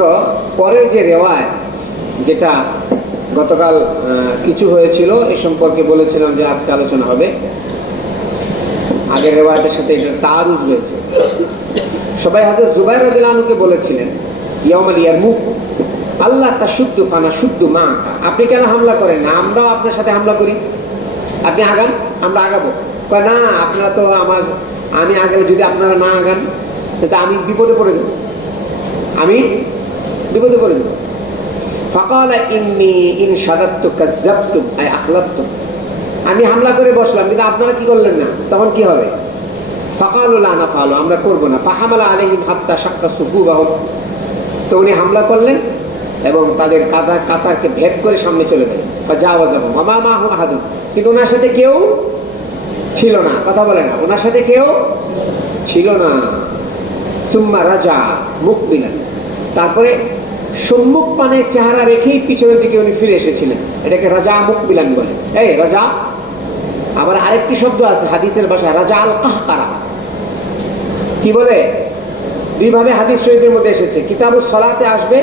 দেখো পরের যে রেওয়ায়াত, যেটা গতকাল কিছু হয়েছিল এ সম্পর্কে বলেছিলাম যে আজকে আলোচনা হবে। আগের রেওয়ায়াতের সাথে এটা তারুজ রয়েছে। সবাই হযরত জুবাইর রাদিয়াল্লাহু আনহুকে বলেছিলেন ইয়াউমাল ইয়ারমুক আল্লাহ তাশুদ্দু ফানা শুদ্দু মাকা, আপনি কেন হামলা করেন না, আমরাও আপনার সাথে হামলা করি, আপনি আগান আমরা আগাবো। কয় না, আপনারা তো আমি আগালে যদি আপনারা না আগান তাহলে আমি বিপদে পড়ে যাব, আমি বিপদে পড়ে যাব। ফাকালা ইন্নী ইন শাদাদতু কাযাবতু আই আখলাফতু, আমি হামলা করে বসলাম কিন্তু আপনারা কি করলেন না, তখন কি হবে? ফাকালু লা নাফআলু, আমরা করব না। ফাহামালা আলাইহিম হাত্তা শাক্কা সুফুবাহুম, তো উনি হামলা করলেন এবং তাদের কাতারকে ভেদ করে সামনে চলে গেলেন। ফাজাওয়াজাহুম ওয়া মা মাহু আহাদুন, কিন্তু ওনার সাথে কেউ ছিল না, কথা বলে না, ওনার সাথে কেউ ছিল না। সুম্মা রাজা মুকবিলান, তারপরে সম্মুখ পানে চেহারা রেখেই পিছনের দিকে উনি ফিরে এসেছিলেন, এটাকে রাজা মুকবিলান বলে। এই রাজা, আবার আরেকটি শব্দ আছে হাদিসের ভাষায় রাজা আল কাহকারা, কি বলে? দুইভাবে হাদিস শরীফের মধ্যে এসেছে। কিতাবুস সালাতে আসবে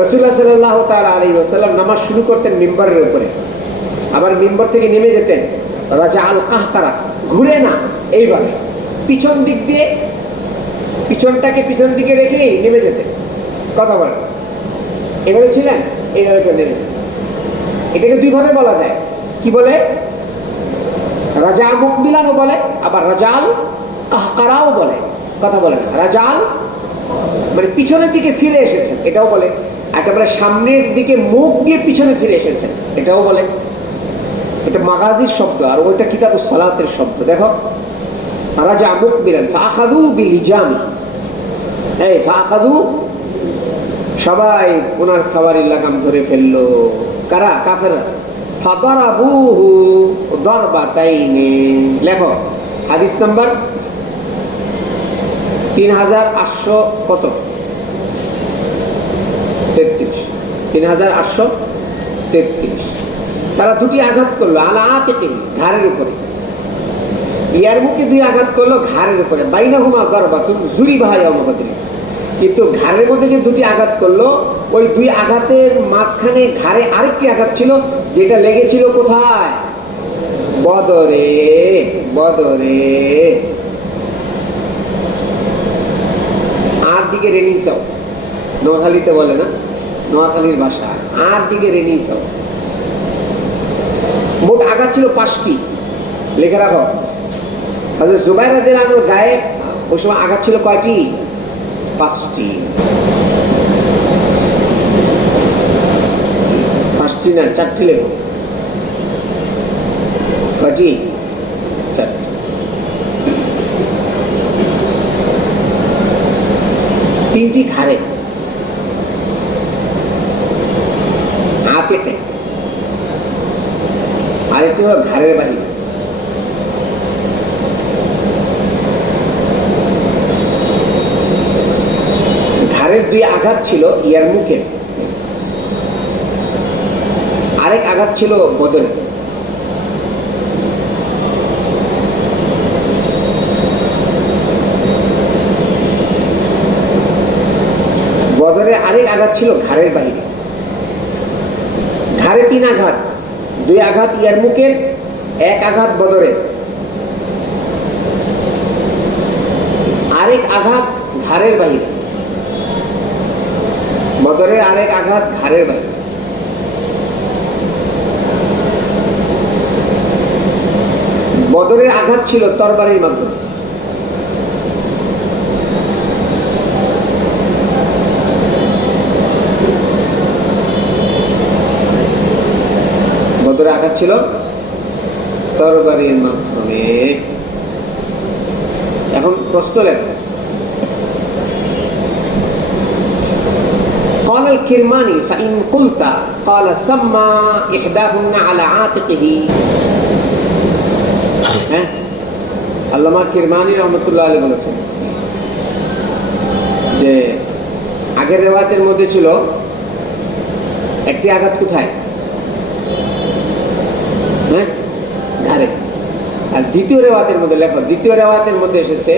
রাসূলুল্লাহ সাল্লাল্লাহু তাআলা আলাইহি ওয়াসাল্লাম নামাজ শুরু করতেন মিম্বরের উপরে, আবার মিম্বর থেকে নেমে যেতেন রাজা আল কাহকারা, ঘুরে না, এইভাবে পিছন দিক দিয়ে, পিছনটাকে পিছন দিকে রেখেই নেমে যেতেন, কথা বলেন। এভাবে ছিলেন, এইভাবে নেমে যেতেন। এটাকে দুইভাবে বলা যায়, কি বলে? রাজা মুকবিলানও বলে, আবার রাজাল কাহকারাও বলে, কথা বলে না। রাজাল মানে পিছনের দিকে ফিরে এসেছেন, এটাও বলে। একেবারে সামনের দিকে মুখ দিয়ে পিছনে ফিরে এসেছেন, এটাও বলে। এটা মাগাজির শব্দ, আর ওইটা কিতাবুস সালাতের শব্দ। দেখো রাজা মুকবিলান ফাআখাযু বিলিজামি, এই ফাআখাযু, সবাই ওনার সাওয়ারির লাগাম ধরে ফেললো। কারা? কাফেররা। ফাদারাবুহু দারবাতাইনি, লেখো হাদিস নাম্বার 3800 কত? 33, 3833। তারা দুটি আঘাত করলো আলা আতিকি, ঘাড়ের উপরে। ইয়ার মুখে দুই আঘাত করলো ঘাড়ের উপরে। বাইনাহুমা দারবাতুন যুরিবা ইয়াউমা বদর, কিন্তু ঘাড়ের মধ্যে যে দুটি আঘাত করলো, ওই দুই আঘাতের মাঝখানে ঘাড়ে আরেকটি আঘাত ছিল, যেটা লেগেছিল কোথায়? বদরে। বদরে আর দিকে রেনিসাও, নোয়াখালীতে বলে না, নোয়াখালীর ভাষা, আর দিকে রেনিসাও। মোট আঘাত ছিল 5টি, লিখে রাখো। হযরত জুবাইর রাদিয়াল্লাহু আনহুর গায়ে ওই সময় আঘাত ছিল কয়টি? 5টি। 5টি না, 4টি লেখো। কয়টি? 4টি। 3টি ঘাড়ে, আতিকে, আরেকটি হলো ঘাড়ের বাহিরে। ঘাড়ের দুই আঘাত ছিল ইয়ার মুখে, আরেক আঘাত ছিল বদরে। বদরে আরেক আঘাত ছিল ঘাড়ের বাহিরে। ঘাড়ে 3 আঘাত, 2 আঘাত ইয়ার মুখের, 1 আঘাত বদরে, আরেক আঘাত ঘাড়ের বাহিরে। বদরের আরেক আঘাত ঘাড়ের বাহিরে। বদরের আঘাত ছিল তরবারির মাধ্যমে। বদরের আঘাত ছিল তরবারির মাধ্যমে। এখন প্রশ্ন লেখো। قال الكرماني فإن قلت قال سمى إحداهن على عاتقه، আল্লামা কিরমানি রহমতুল্লাহ আলাইহি বলেছেন যে আগের রিওয়ায়াতের মধ্যে ছিল একটি আঘাত কোথায়? ঘাড়ে। আর দ্বিতীয় রিওয়ায়াতের মধ্যে লেখো, দ্বিতীয় রিওয়ায়াতের মধ্যে এসেছে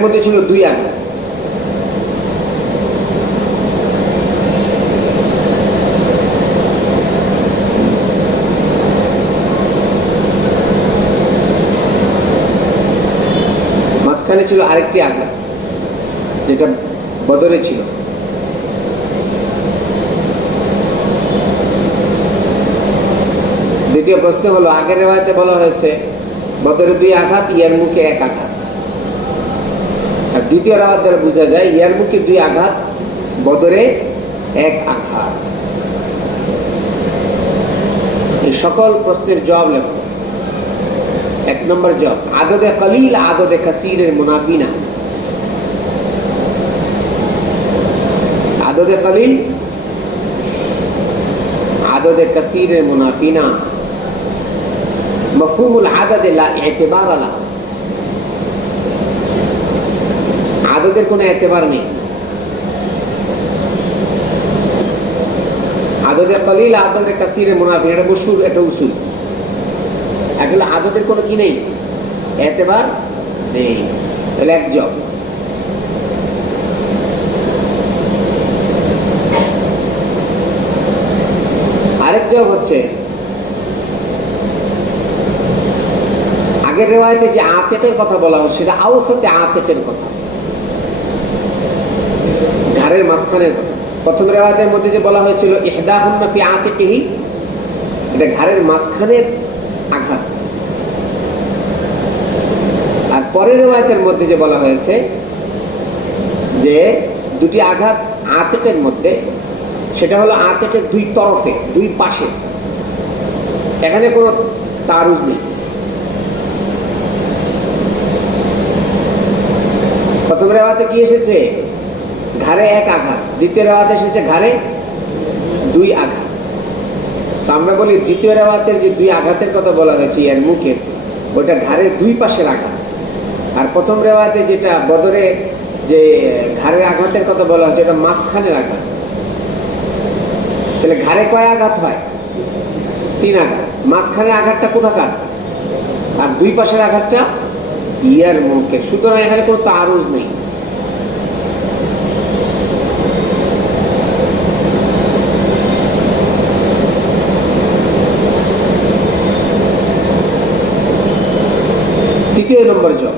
ঘাড়ের মধ্যে ছিল 2 আঘাত। মাঝখানে ছিল আরেকটি আঘাত, যেটা বদরে ছিল। দ্বিতীয় প্রশ্ন হলো, আগের রিওয়ায়াতে বলা হয়েছে বদরে 2 আঘাত, ইয়ারমুকে 1 আঘাত। আর দ্বিতীয় রিওয়ায়াত দ্বারা বোঝা যায় ইয়ারমুকে 2 আঘাত, বদরে 1 আঘাত। এই সকল প্রশ্নের জবাব লেখো। 1 নম্বর জবাব, আদদে কলিল আদদে কাসীরের মুনাফি না। আদদে কলিল আদদে কাসীরের মুনাফি না। মফহুমুল আদদ লা ইতিবার লা, আদদের কোনো এতেবার নেই। আদদে কলিল আদদে কাসীরের মুনাফি, এটা মশহুর, এটা উসুল। আসলে আদদের কোনো কি নেই, এতেবার নেই। তাহলে এক জব। আরেক জব হচ্ছে, আগের রিওয়ায়াতে যে আতেকের কথা বলা হচ্ছে সেটা আওসাতে আতেকের কথা, ঘাড়ের মাঝখানের কথা। প্রথম রিওয়ায়াতের মধ্যে যে বলা হয়েছিল ইহদাহুন্না ফি আতিকিহি, এটা ঘাড়ের মাঝখানের আঘাত। আর পরের রিওয়ায়াতের মধ্যে যে বলা হয়েছে যে 2টি আঘাত আতিকের মধ্যে, সেটা হলো আতিকের 2 তরফে, 2 পাশে। এখানে কোনো তারুজ নেই। প্রথম রিওয়ায়াতে কি এসেছে, ঘাড়ে 1 আঘাত। দ্বিতীয় রিওয়ায়াতে এসেছে ঘাড়ে 2 আঘাত। তো আমরা বলি দ্বিতীয় রিওয়ায়াতের যে 2 আঘাতের কথা বলা হয়েছে এর মুখে, ওটা ঘাড়ের 2 পাশের আঘাত। আর প্রথম রিওয়ায়াতে যেটা বদরে যে ঘাড়ের আঘাতের কথা বলা হয়েছে, এটা মাঝখানের আঘাত। তাহলে ঘাড়ে কয় আঘাত হয়, 3 আঘাত। মাঝখানের আঘাতটা কোথাকার, আর 2 পাশের আঘাতটা ইয়ার মুখে। সুতরাং এখানে কোনো তারুজ নেই। তৃতীয় নম্বর জব,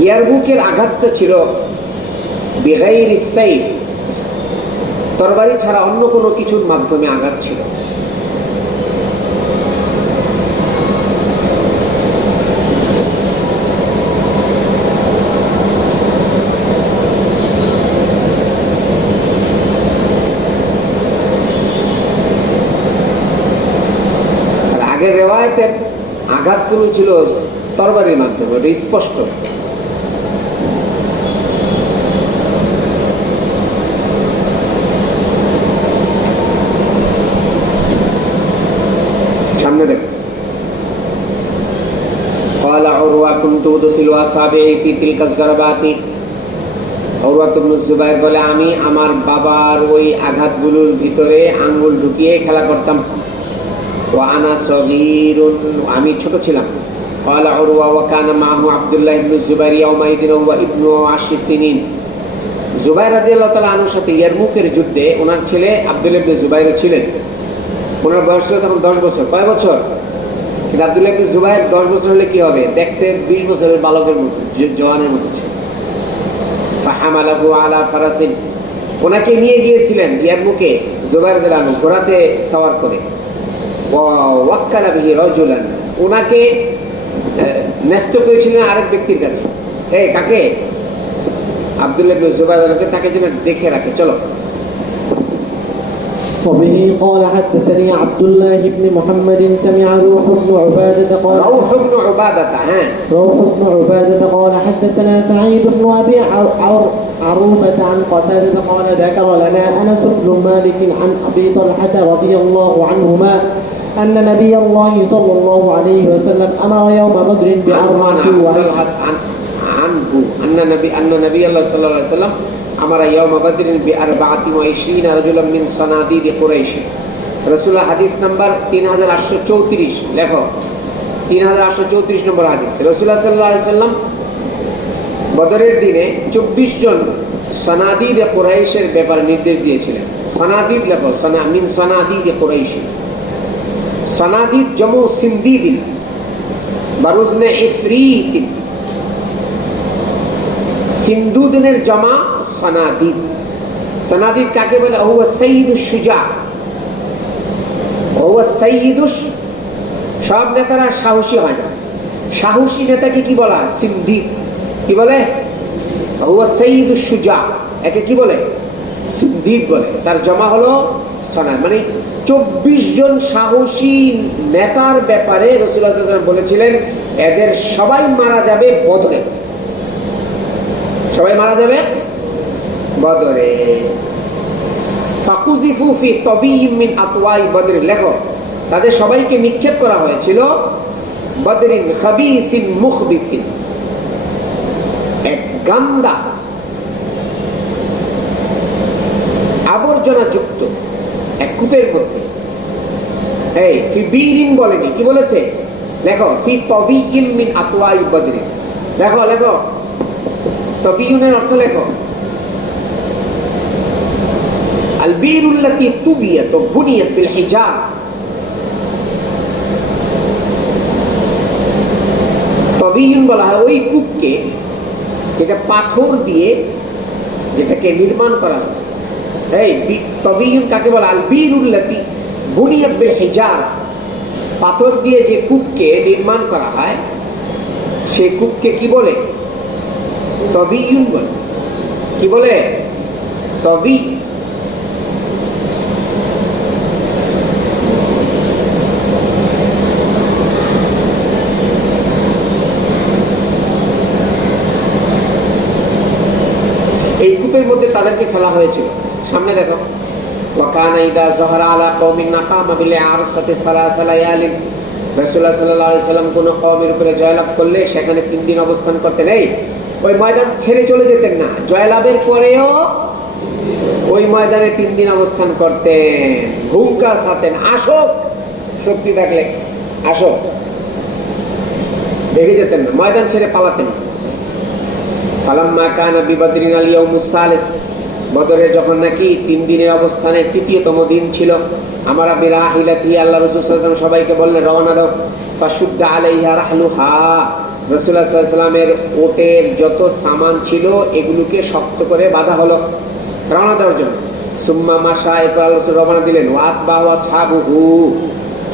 ইয়ারমুকের আঘাতটা ছিল বিগাইরি সাইফ, তরবারি ছাড়া অন্য কোনো কিছুর মাধ্যমে আঘাত ছিল। আগের রিওয়ায়াতের আঘাতগুলো ছিল তরবারির মাধ্যমে, এটা স্পষ্ট। সামনে দেখো, قال عروة كنت أدخل أصابعي في تلك الضربات। উরওয়া ইবনে যুবাইর বলে, আমি আমার বাবার ওই আঘাতগুলোর ভিতরে আঙ্গুল ঢুকিয়ে খেলা করতাম। ওয়ানা সগীরুন, আমি ছোট ছিলাম। قال عروة وكان معه عبد الله بن الزبير يومئذ وهو ابن 10 سنين। যুবাইর রাদিয়াল্লাহু তাআলা আনহুর সাথে ইয়ারমুকের যুদ্ধে ওনার ছেলে আব্দুল্লাহ ইবনে যুবাইর ছিলেন। ওনার বয়স ছিল তখন 10 বছর। কয় বছর? কিন্তু আব্দুল্লাহ ইবনে যুবাইর 10 বছর হলে কি হবে, দেখতে 20 বছরের বালকের মতো, জওয়ানের মতো ছিল। ফাহামালাহু আলা ফারাসিন, ওনাকে নিয়ে গিয়েছিলেন ইয়ারমুকে যুবাইর রাদিয়াল্লাহু আনহু ঘোড়াতে সওয়ার করে। ওয়াক্কালা বিহি রাজুলান, ওনাকে ন্যস্ত করেছিলেন আরেক ব্যক্তির কাছে। কাকে? আব্দুল্লাহ ইবনে যুবাইরকে, তাকে যেন দেখে রাখে। চলো। وبه قال حدثني عبد الله بن محمد سمع روح بن عبادة قال قال حدثنا سعيد بن أبي عروبة عن قتادة قال ذكر لنا أنس بن مالك عن أبي طلحة رضي الله عنهما أن نبي الله صلى الله عليه وسلم أمر يوم بدر بأربعة أن نبي الله صلى الله عليه وسلم أمر يوم بدر ب24 رجلا من صناديد قريش। রাসূলুল্লাহ হাদিস নাম্বার 3834 লেখো। 3834 নম্বর হাদিস। রাসূলুল্লাহ সাল্লাল্লাহু আলাইহি ওয়াসাল্লাম বদরের দিনে 24 জন সানাদিদ কুরাইশের ব্যাপারে নির্দেশ দিয়েছিলেন। সানাদিদ লেখো, মিন সানাদিদ কুরাইশ। সানাদিদ জমু সিন্দিদ বারুজনে ইফরিত। সিন্দুদনের জামা সানাদিদ। সানাদিদ কাকে বলে? হুয়া সাইয়্যিদুশ শুজা, হুয়া সাইয়্যিদুশ। সব নেতারা সাহসী হয় না, সাহসী নেতাকে কি বলা? সিন্দিদ। কি বলে? হুয়া সাইয়্যিদুশ শুজা, একে কি বলে? সিন্দিদ বলে। তার জমা হলো সানাদ। মানে 24 জন সাহসী নেতার ব্যাপারে রাসূলুল্লাহ সাল্লাল্লাহু আলাইহি ওয়াসাল্লাম বলেছিলেন এদের সবাই মারা যাবে বদরে। সবাই মারা যাবে বদরে। ফাকুযিফু ফি তাবিয়্যিম মিন আতওয়াই বদর। লেখো, তাদের সবাইকে নিক্ষেপ করা হয়েছিল বদরিন খাবিসিন মুখবিসিন, এক গান্দা আবর্জনা যুক্ত এক কূপের মধ্যে। এই ফি বীরিন বলেনি, কি বলেছে? লেখো, ফি তাবিয়্যিম মিন আতওয়াই বদর। লেখো লেখো, তাবিয়্যিনের অর্থ লেখো। আল বীরুল্লাতী তুবিয়াত ওয়া বুনিয়াত বিল হিজার। তাবিয়্যিন বলা হয় ওই কূপকে যেটা পাথর দিয়ে যেটাকে নির্মাণ করা হয়েছে। এই তাবিয়্যিন কাকে বলে? আল বীরুল্লাতী বুনিয়াত বিল হিজার। পাথর দিয়ে যে কূপকে নির্মাণ করা হয় সেই কূপকে কি বলে? তাবিয়্যিন বলে। কি বলে? তাবি। এই কূপের মধ্যে তাদেরকে ফেলা হয়েছিল। সামনে দেখো, ওয়াকানা ইদা যাহারা আলা কওমিন নাকামা বিল আরসাতি সালাত লায়ালিন। রাসূলুল্লাহ সাল্লাল্লাহু আলাইহি ওয়াসাল্লাম কোন কওমের উপরে জয়লাভ করলে সেখানে 3 দিন অবস্থান করতেন। এই ওই ময়দান ছেড়ে চলে যেতেন না, জয়লাভের পরেও ওই ময়দানে 3 দিন অবস্থান করতেন। হুঙ্কার ছাড়তেন, আসো, শক্তি থাকলে আসো, দেখে যেতেন না, ময়দান ছেড়ে পালাতেন না। ফালাম্মা কানা বিবদরিন আল ইয়াউমুস সালিস। বদরে যখন নাকি 3 দিনের অবস্থানের 3য়তম দিন ছিল, আমরা বিরাহিলাতি, আল্লাহ রাসূল সাল্লাল্লাহু আলাইহি ওয়াসাল্লাম সবাইকে বললেন রওনা দাও। ফাশুদ্দা আলাইহা রাহলুহা। রাসূলুল্লাহ সাল্লাল্লাহু আলাইহি ওয়াসাল্লামের ওটের যত সামান ছিল এগুলোকে শক্ত করে বাঁধা হলো রওনা দেওয়ার জন্য। সুম্মা মাশা, এরপর আল্লাহ রাসূল রওনা দিলেন। ওয়াতবা ওয়াসহাবুহু,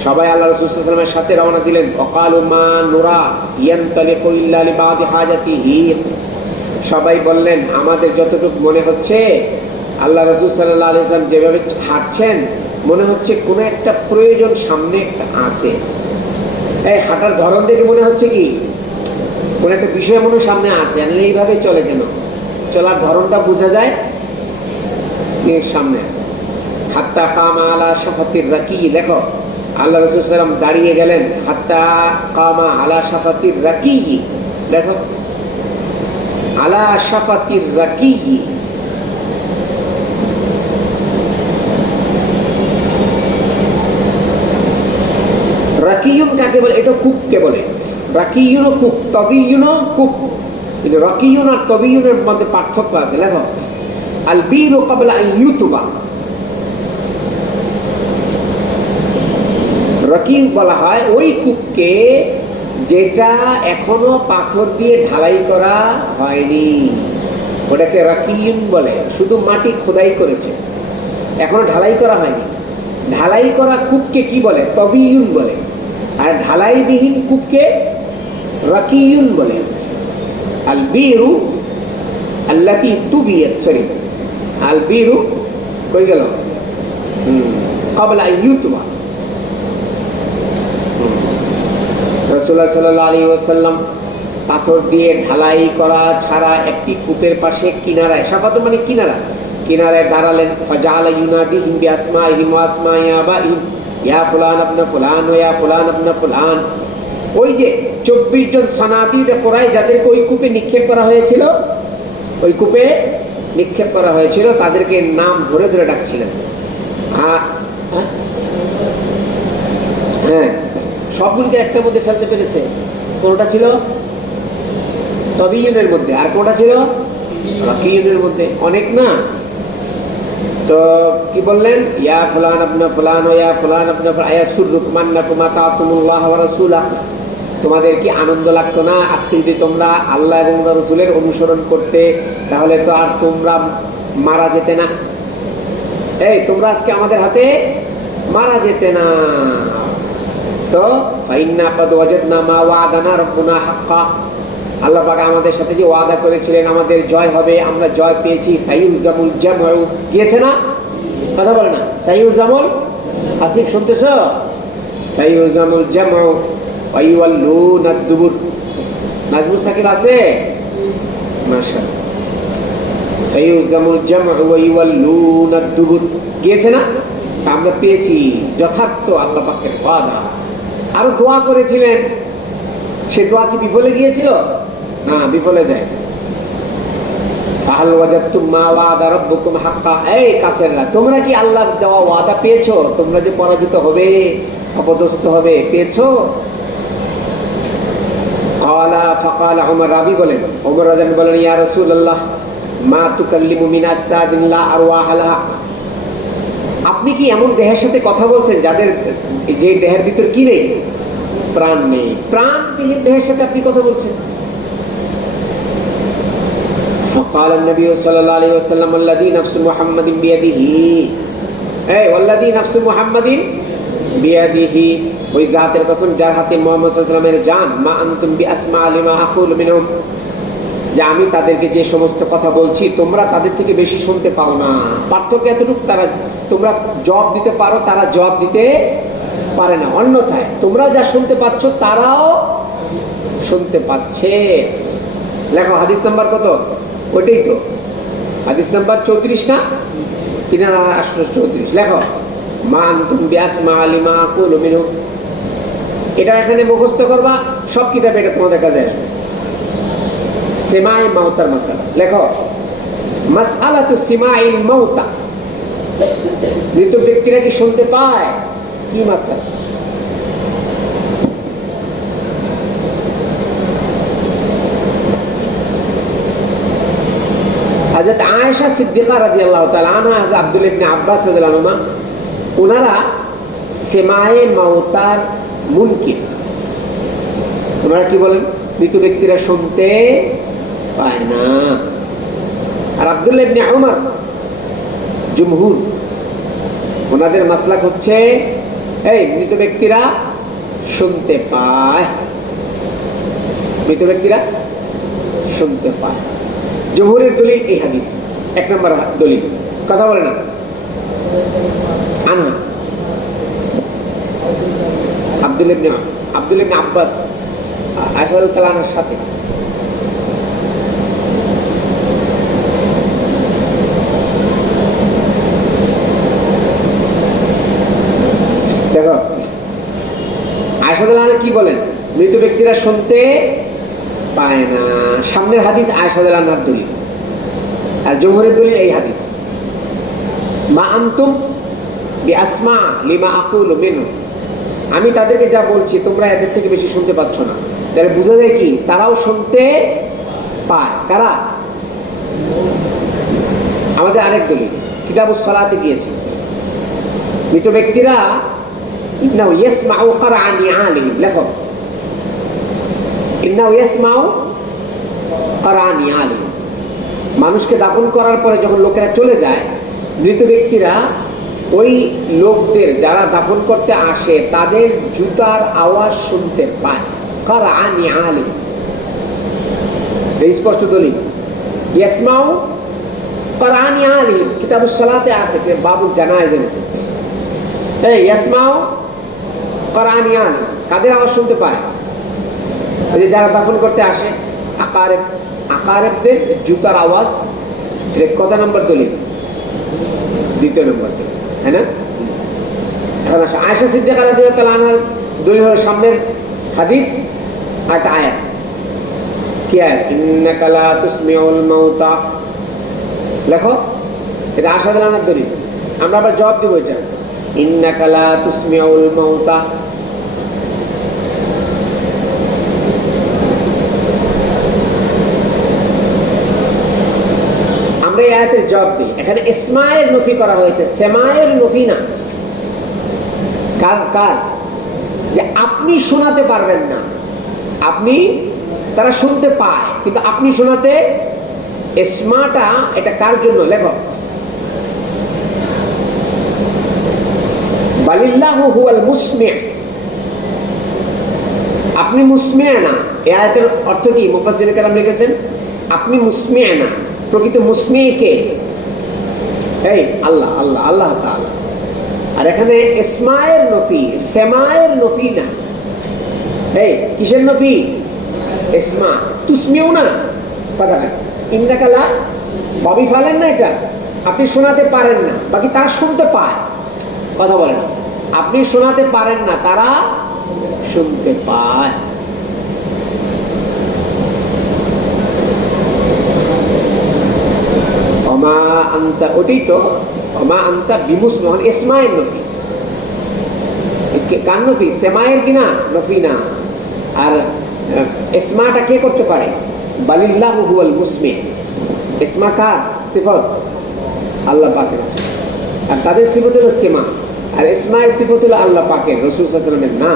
সবাই আল্লাহ রাসূল সাল্লাল্লাহু আলাইহি ওয়াসাল্লামের সাথে রওনা দিলেন। ওয়াকালু মা নুরা ইয়ানতালিকু ইল্লা লিবাদি হাজাতিহি। সবাই বললেন আমাদের যতটুকু মনে হচ্ছে আল্লাহ রাসূল সাল্লাল্লাহু আলাইহি ওয়াসাল্লাম যেভাবে হাঁটছেন মনে হচ্ছে কোনো একটা প্রয়োজন সামনে একটা আছে। এই হাঁটার ধরন দেখে মনে হচ্ছে কি কোন একটা বিষয় মনে সামনে আছে, আনলে এইভাবে চলে কেন? চলার ধরনটা বোঝা যায় সামনে আছে। হাত্তা কামা আলা শাফাতির রাকি। দেখো, আল্লাহ রাসূল সাল্লাল্লাহু আলাইহি ওয়াসাল্লাম দাঁড়িয়ে গেলেন। হাত্তা কামা আলা শাফাতির রাকি। দেখো, আলা শাফাতির রাকি। রাকিয়ুন কাকে বলে? এটা কূপকে বলে। রাকিয়ুন ও কূপ, তাবিয়্যিন ও কূপ। কিন্তু রাকিয়ুন আর তাবিয়্যিনের মধ্যে পার্থক্য আছে। দেখো, আল বীরু ক্বাবলা আন ইউতুবা। রাকিয়ুন বলা হয় ওই কূপকে যেটা এখনো পাথর দিয়ে ঢালাই করা হয়নি, ওটাকে রাকিয়ুন বলে। শুধু মাটি খোদাই করেছে, এখনো ঢালাই করা হয়নি। ঢালাই করা কূপকে কি বলে? তাবিয়্যিন বলে। আর ঢালাইবিহীন কূপকে রাকিয়ুন বলে। আল বীরু আল্লাতী তুবিয়াত, সরি, আল বীরু কই গেল? ক্বাবলা আন ইউতুবা। রাসূলুল্লাহ সাল্লাল্লাহু আলাইহি ওয়াসাল্লাম পাথর দিয়ে ঢালাই করা ছাড়া একটি কূপের পাশে কিনারায়, শাফাত মানে কিনারা, কিনারায় দাঁড়ালেন। ফাজাআলা ইউনাদিহিম বিআসমাইহিম ওয়া আসমাই আবাইহিম, ইয়া ফুলান ইবনে ফুলান ওয়া ইয়া ফুলান ইবনে ফুলান। ওই যে 24 জন সানাদিদ কুরাইশ যাদেরকে ওই কূপে নিক্ষেপ করা হয়েছিল, ওই কূপে নিক্ষেপ করা হয়েছিল, তাদেরকে নাম ধরে ধরে ডাকছিলেন। হ্যাঁ, সবগুলোকে একটা মধ্যে ফেলতে পেরেছে। কোনটা ছিল? তবিয়ুনের মধ্যে, আর কোনটা ছিল? রাকিয়ুনের মধ্যে। অনেক না? তো কি বললেন? ইয়া ফুলান ইবনে ফুলান ওয়া ইয়া ফুলান ইবনে ফুলান আয়াসুরুকুম আন্নাকুম আতাতুমুল্লাহ ওয়া রাসূলাহ। তোমাদের কি আনন্দ লাগতো না আজকে যদি তোমরা আল্লাহ এবং রাসূলের অনুসরণ করতে, তাহলে তো আর তোমরা মারা যেতে না। এই তোমরা আজকে আমাদের হাতে মারা যেতে না। তো ফাইন্না কাদ ওয়াজাদনা মা ওয়াদানা রাব্বুনা হাক্কা। আল্লাহ পাক আমাদের সাথে যে ওয়াদা করেছিলেন আমাদের জয় হবে, আমরা জয় পেয়েছি। সাইয়ুজামুল জামউ গিয়েছে না? কথা বলে না? সাইয়ুজামুল, আসিফ শুনতেছো? সাইয়ুজামুল জামউ ওয়া ইউওয়াল্লুনা দুবুর। নাজমুস সাকিব আছে? মাশাআল্লাহ। সাইয়ুজামুল জামউ ওয়া ইউওয়াল্লুনা দুবুর গিয়েছে না? আমরা পেয়েছি যথার্থ আল্লাহ পাকের ওয়াদা। আরো দোয়া করেছিলেন, সে দোয়া কি বিফলে গিয়েছিল? না, বিফলে যায়। ফাহাল ওয়াজাদতুম মা ওয়াদা রাব্বুকুম হাক্কা। এই কাফেররা, তোমরা কি আল্লাহর দেওয়া ওয়াদা পেয়েছো? তোমরা যে পরাজিত হবে, অপদস্থ হবে, পেয়েছো? ক্বালা ফাকালা উমর, রাবী বলেন, ওমর রাদিয়াল্লাহু বলেন, ইয়া রাসূলুল্লাহ মা তুকাল্লিমু মিন আসাদিন লা আরওয়াহা লাহা। আপনি কি এমন দেহের সাথে কথা বলছেন যাদের, যে দেহের ভিতর কি নেই? প্রাণ নেই। প্রাণবিহীন দেহের সাথে আপনি কথা বলছেন? فقال النبي صلى الله عليه وسلم الذي نفس محمد بيده، এই والذي نفس محمد بيده, ওই জাতের কসম যার হাতে মুহাম্মদ সাল্লাল্লাহু আলাইহি ওয়াসাল্লামের জান, মা আনতুম বিআসমা লিমা আকুলু মিনহুম, যে আমি তাদেরকে যে সমস্ত কথা বলছি তোমরা তাদের থেকে বেশি শুনতে পাও না। পার্থক্য এতটুকু, তারা, তোমরা জবাব দিতে পারো, তারা জবাব দিতে পারে না। অন্যথায় তোমরা যা শুনতে পাচ্ছ তারাও শুনতে পাচ্ছে। লেখো হাদিস নাম্বার কত? ওইটাই তো হাদিস নাম্বার 34 না? 3834 লেখো। মান তুম বিআসমা লিমা আকুলু মিনহুম। এটা এখানে মুখস্থ করবা, সব কিতাবে এটা তোমাদের কাছে আসবে। সিমাই মাউতার মাসালা লেখো। মাসআলাতু সিমাইল মাউতা, মৃত ব্যক্তিরা কি শুনতে পায়? কি মাসালা? হযরত আয়েশা সিদ্দিকা রাদিয়াল্লাহু তাআলা আনহা, হযরত আব্দুল্লাহ ইবনে আব্বাস রাদিয়াল্লাহু আনহুমা, ওনারা সিমায়ে মাউতার মুনকির। ওনারা কি বলেন? মৃত ব্যক্তিরা শুনতে পায় না। আর আব্দুল্লাহ ইবনে উমর জুমহুর, ওনাদের মাসলাক হচ্ছে এই মৃত ব্যক্তিরা শুনতে পায়, মৃত ব্যক্তিরা শুনতে পায়। জুমহুরের দলিল এই হাদিস, এক নম্বর দলিল। কথা বলে না? আনহা, আব্দুল্লাহ ইবনে আব্বাস আয়েশা রাদিয়াল্লাহু আনহার সাথে। দেখো আয়েশা রাদিয়াল্লাহু আনহা কি বলেন? মৃত ব্যক্তিরা শুনতে পায় না। সামনের হাদিস আয়েশা রাদিয়াল্লাহু আনহার দলিল, আর জমহুরের দলিল এই হাদিস। মা আনতুম বিআসমা লিমা আকুলু মিনহু, আমি তাদেরকে যা বলছি তোমরা এদের থেকে বেশি শুনতে পাচ্ছ না। তাহলে বুঝা যায় কি? তারাও শুনতে পায়। কারা? আমাদের আরেক দলিল কিতাবুস সালাতে গিয়েছে, মৃত ব্যক্তিরা ইন্নাহু ইয়াসমাউ ক্বরাআনি আলিহিম। লেখো, ইন্নাহু ইয়াসমাউ ক্বরাআনি আলিহিম। মানুষকে দাফন করার পরে যখন লোকেরা চলে যায়, মৃত ব্যক্তিরা ওই লোকদের যারা দাফন করতে আসে তাদের জুতার আওয়াজ শুনতে পায়। ক্বরাআনি আলিহিম, এই স্পষ্ট দলিল। ইয়াসমাউ ক্বরাআনি আলিহিম কিতাবুস সালাতে আছে, বাবুল জানায়েজের। এই ইয়াসমাউ ক্বরাআনি আলিহিম, কাদের আওয়াজ শুনতে পায়? ওই যে যারা দাফন করতে আসে, আকারেব, আকারেবদের জুতার আওয়াজ। এটা কত নম্বর দলিল? দ্বিতীয় নম্বর দলিল, তাই না? এখন আসে আয়েশা সিদ্দিকা রাদিয়াল্লাহু আনহার দলিল হলো সামনের হাদিস আর একটা আয়াত। কি আয়াত? ইন্নাকা লা তুসমিউল মাউতা। লেখো, এটা আয়েশা রাদিয়াল্লাহু আনহার দলিল। আমরা আবার জবাব দিব এটা, ইন্নাকা লা তুসমিউল মাউতা। এই আয়াতের জবাব দিই। এখানে ইসমায়ের নফি করা হয়েছে, সেমায়ের নফি না। কার কার? যে আপনি শোনাতে পারবেন না, আপনি, তারা শুনতে পায় কিন্তু আপনি শোনাতে, ইসমাটা এটা কার জন্য? লেখো, বালিল্লাহু হুয়াল মুসমি'। আপনি মুসমি' না। এই আয়াতের অর্থ কি? মুফাসসির কেরাম লিখেছেন আপনি মুসমি' না, প্রকৃত মুসমি' কে? এই আল্লাহ, আল্লাহ, আল্লাহ তাআলা। আর এখানে ইসমায়ের নফি, সেমায়ের নফি না। এই কিসের নফি? ইসমা। তুসমিউ না কথা না, ইন্নাকা লা, ববি ফালেন না, এটা আপনি শোনাতে পারেন না, বাকি তারা শুনতে পায়। কথা বলেন, আপনি শোনাতে পারেন না, তারা শুনতে পায়। অমা আনতা, ওটাই তো, অমা আনতা বিমুসমিন, ইসমায়ের নফি। কার নফি? সেমায়ের কিনা নফি না। আর ইসমাটা কে করতে পারে? বালিল্লাহু হুয়াল মুসমি'। ইসমা কার সিফত? আল্লাহ পাকের। আর তাদের সিফত হলো সেমা, আর ইসমায়ের সিফত হলো আল্লাহ পাকের, রাসূল সাল্লাল্লাহু আলাইহি ওয়াসাল্লামের না।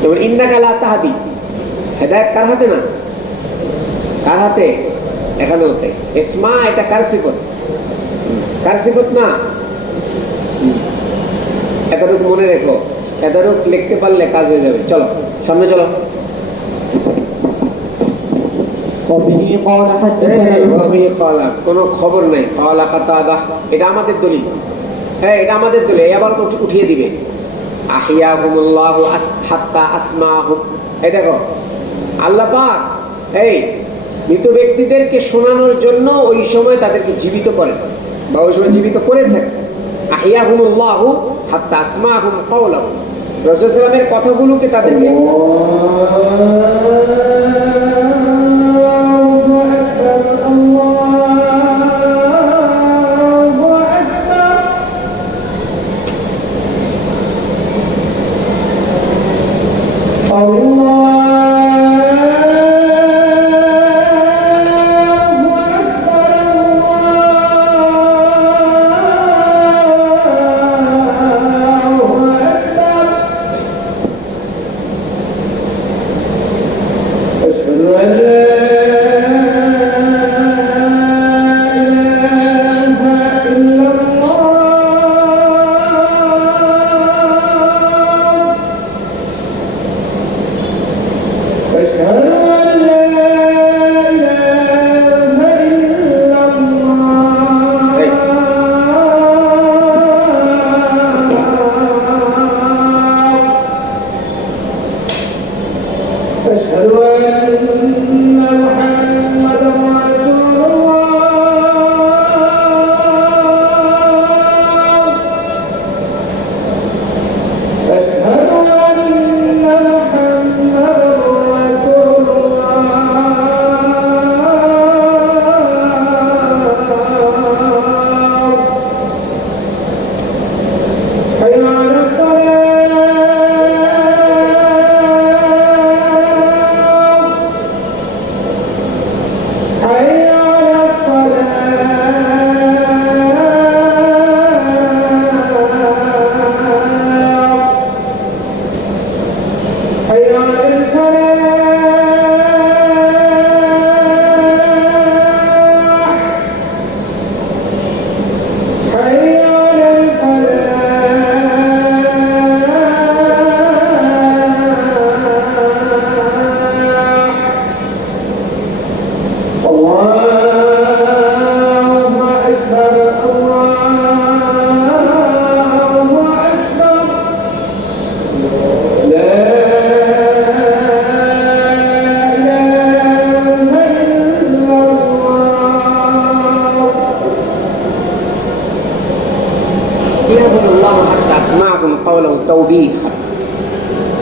যেমন ইন্নাকা লা তাহদি, হেদায়েত কার হাতে? না, কার হাতে? এখানে হতে ইসমা, এটা কার সিফত? কার সিফত না। এতটুকু মনে রেখো, এতটুকু লিখতে পারলে কাজ হয়ে যাবে। চলো সামনে চলো। কোনো খবর নেই। এটা আমাদের দলিল, হ্যাঁ এটা আমাদের দলিল। এবার উঠিয়ে দিবে আহিয়াহুমুল্লাহু হাত্তা আসমাহুম। এই দেখো আল্লাহ পাক এই মৃত ব্যক্তিদেরকে শোনানোর জন্য ওই সময় তাদেরকে জীবিত করেন, বা ওই সময় জীবিত করেছেন। আহিয়াহুমুল্লাহু হাত্তা আসমাহুম কাওলাহুম, রাসূল সাল্লাল্লাহু আলাইহি ওয়াসাল্লামের কথাগুলোকে তাদেরকে